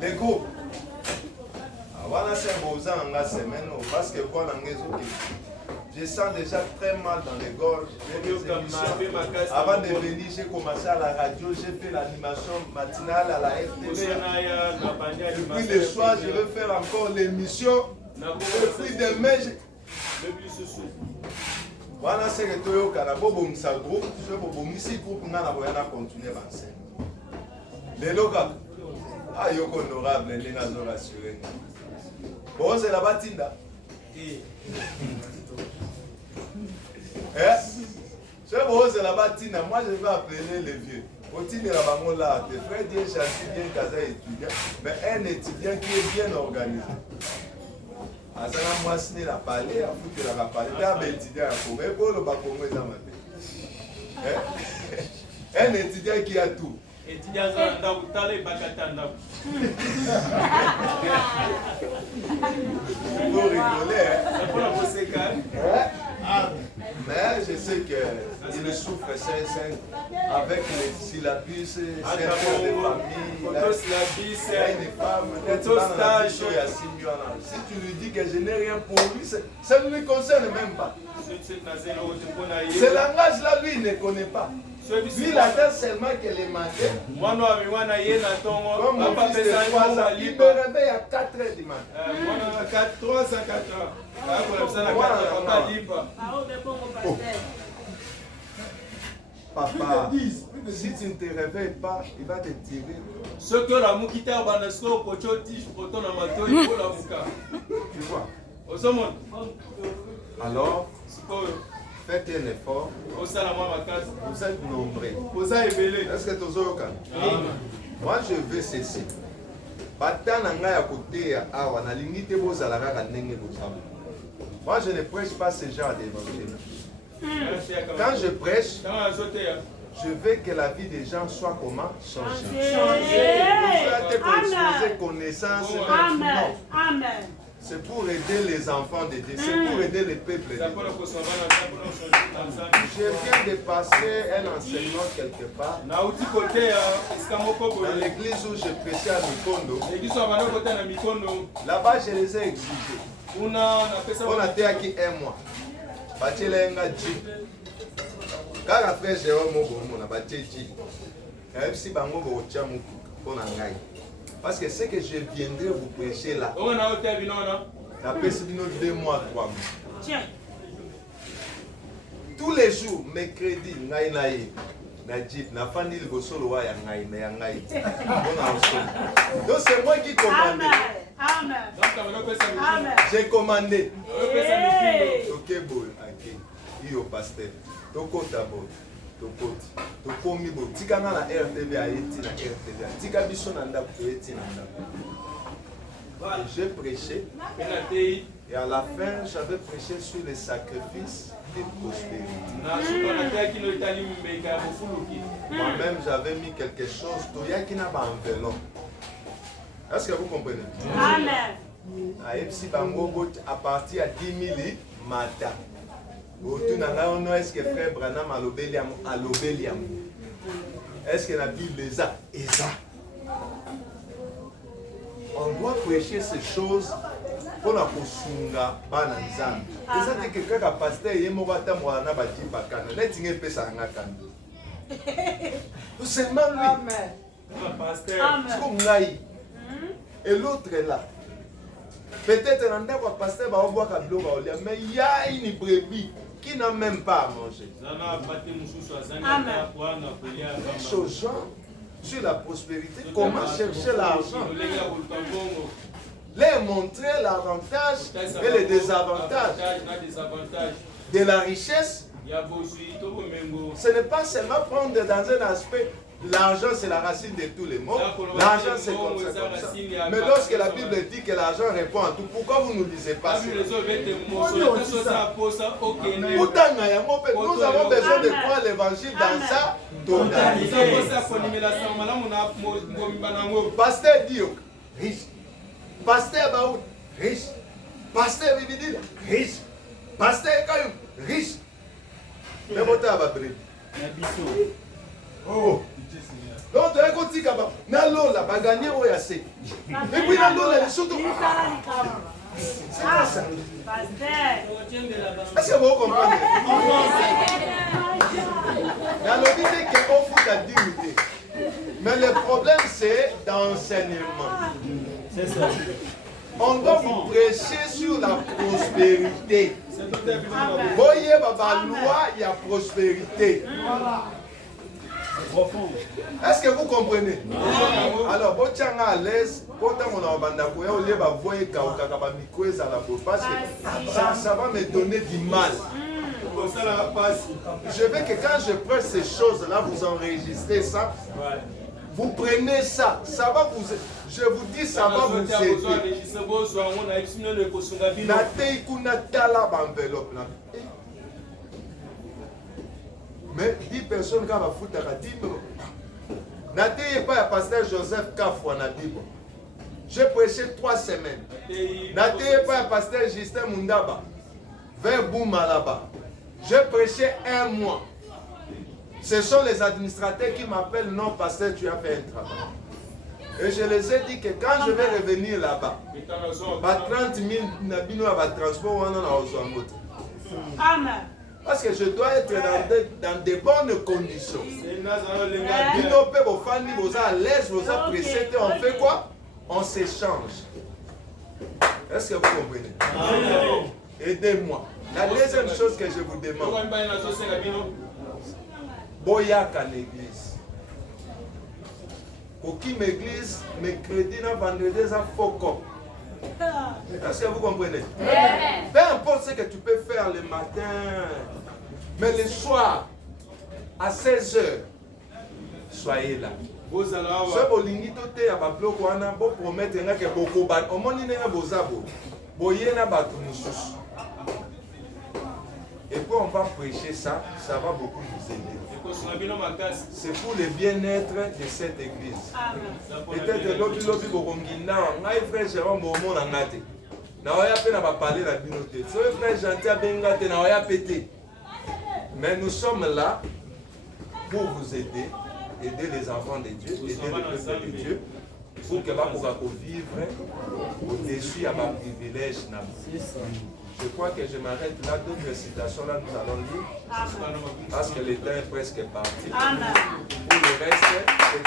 Les groupes. Voilà, c'est beau en semaine parce que voilà, je sens déjà très mal dans les gorges. Avant de venir, j'ai commencé à la radio, j'ai fait l'animation matinale à la FTV. Puis le soir, je vais faire encore l'émission. Puis demain, voilà, c'est que tu as un groupe, je vais groupe, on a continué à enseigner. Les locaux. Ah, yo honorable, les nazo rassuré. Bon, c'est la batinda. C'est bon, c'est la batinda. Moi, je vais appeler les vieux. Continue la bango là. Tes frères Dieu gentil, bien casé étudiant, mais un étudiant qui est bien organisé. Azana moi signé la palais, à foutre la palais. T'as un étudiant à Congo, pour le Bakongo est dans ma tête. Un étudiant qui a tout. Et tu as un d'Aoutale et Bakatanda. Vous rigolez, c'est pour la Boséka. Mais je sais qu'il souffre avec les syllabus, c'est des familles. Il a une femme, si tu lui dis que je n'ai rien pour lui, ça ne lui concerne même pas. Ce langage-là, lui, il ne connaît pas. Lui, il attend seulement qu'elle est manquée. Comme mon fils de 3 ans, il me réveille à 4 h du matin. 304 ans. Papa, si tu ne te réveilles pas, il va te tirer. Ce que la moukita banasko pocho tige poto na mato il faut la mouka. Tu vois. Alors, faites un effort. Vous êtes nombreux. Est-ce que tu as moi, je veux ceci. Moi, je ne prêche pas ce genre d'évangile. Quand je prêche, je veux que la vie des gens soit comment? Changée. Changer. Connaissance. Amen. C'est pour aider les enfants de Dieu, c'est pour aider les peuples de Dieu. Je viens de passer un enseignement quelque part. Dans l'église où je prêchais à Mikondo, là-bas je les ai exigés. On a été acquis un mois. Quand la frère Jérôme on a battu. Parce que ce que je viendrai vous prêcher là, après 2 mois, 3 mois. Tous les jours, mercredi, donc c'est moi qui commande. J'ai commandé. Ok, bon, ok. Il y a pasteur. Tika na RTV aeti na RTV. Tika biso na ndako eti na ndako. J'ai prêché et à la fin j'avais prêché sur les sacrifices de prospérité. Moi-même j'avais mis quelque chose qui n'a pas enveloppe. Est-ce que vous comprenez? Amen. À partir de 10 000 matin. Est-ce que frère Branham a l'obéliam? Est-ce que la Bible les a? On doit prêcher ces choses pour la kosunga bananzam. Et ça c'est quelqu'un qui a pasteur et mobata moana bati bakana. Netinge pesa ngakana. Seulement lui. Amen. C'est comme ngai. Et l'autre est là. Peut-être un pasteur va voir qu'à mais il y a une brebis qui n'a même pas à manger. Changeant sur la prospérité, comment chercher l'argent, les montrer l'avantage et les désavantages de la richesse. Ce n'est pas seulement prendre dans un aspect. L'argent c'est la racine de tous les maux. L'argent c'est comme ça. Mais lorsque la Bible dit que l'argent répond à tout, pourquoi vous ne nous disiez pas ça? Nous avons besoin de croire l'évangile dans sa totalité. Pasteur Dio, riche. Pasteur Baoud, riche. Pasteur Bibidil, riche. Pasteur Kayou, riche. Mais votre ababri. Oh. Donc, tu as dit que na lola va gagner au yassé. Et puis la lola est surtout. C'est quoi ça? Est-ce que vous comprenez? Dans le but c'est qu'on fout la dignité. Mais le problème c'est d'enseignement. C'est ça. On doit vous prêcher sur la prospérité. Voyez, la loi, il y a prospérité. Est-ce que vous comprenez? Alors, vous êtes à l'aise, parce que ça va me donner du mal. Je veux que quand je prends ces choses-là, vous enregistrez ça. Vous prenez ça, ça va vous, je vous dis, ça va vous aider. Mais 10 personnes qui vont foutre à 10 000. N'atteignez pas le pasteur Joseph Kafwa na Bible. J'ai prêché 3 semaines. N'atteignez pas le pasteur Justin Mundaba. Vers Bouma là-bas. J'ai prêché un mois. Ce sont les administrateurs qui m'appellent, non, pasteur, tu as fait un travail. Et je les ai dit que quand je vais revenir là-bas, 30 000 nabino à transport, Amen. parce que je dois être dans de bonnes conditions. Bino pe bo fandi, vous à l'aise, vous à pressé, on fait quoi? On s'échange. Est-ce que vous comprenez? Aidez-moi. La deuxième chose que je vous demande, boyak à l'église. Pour qui m'église, mercredi, vendredi, ça faut comme. Est-ce que vous comprenez? Peu importe ce que tu peux faire le matin, mais le soir, à 16h, soyez là. Ce bolingi tout est à Bablo, on a beau promettre que beaucoup de au monde, il y a beau zabo. Boyena batumusus. Et puis on va prêcher ça, ça va beaucoup nous aider. C'est pour le bien-être de cette église. Peut-être que l'autre bokongina, ngai frère Jérôme Momo na ngate. Na oya pe na ba parler la binoté. Ce frère gentil a benga te na oya pété. Mais nous sommes là pour vous aider, aider les enfants de Dieu, aider le peuple de Dieu, pour que vous puissiez vivre au-dessus à ma privilège. Je crois que je m'arrête là. D'autres citations là, nous allons lire. Parce que le temps est presque parti. Pour le reste, c'est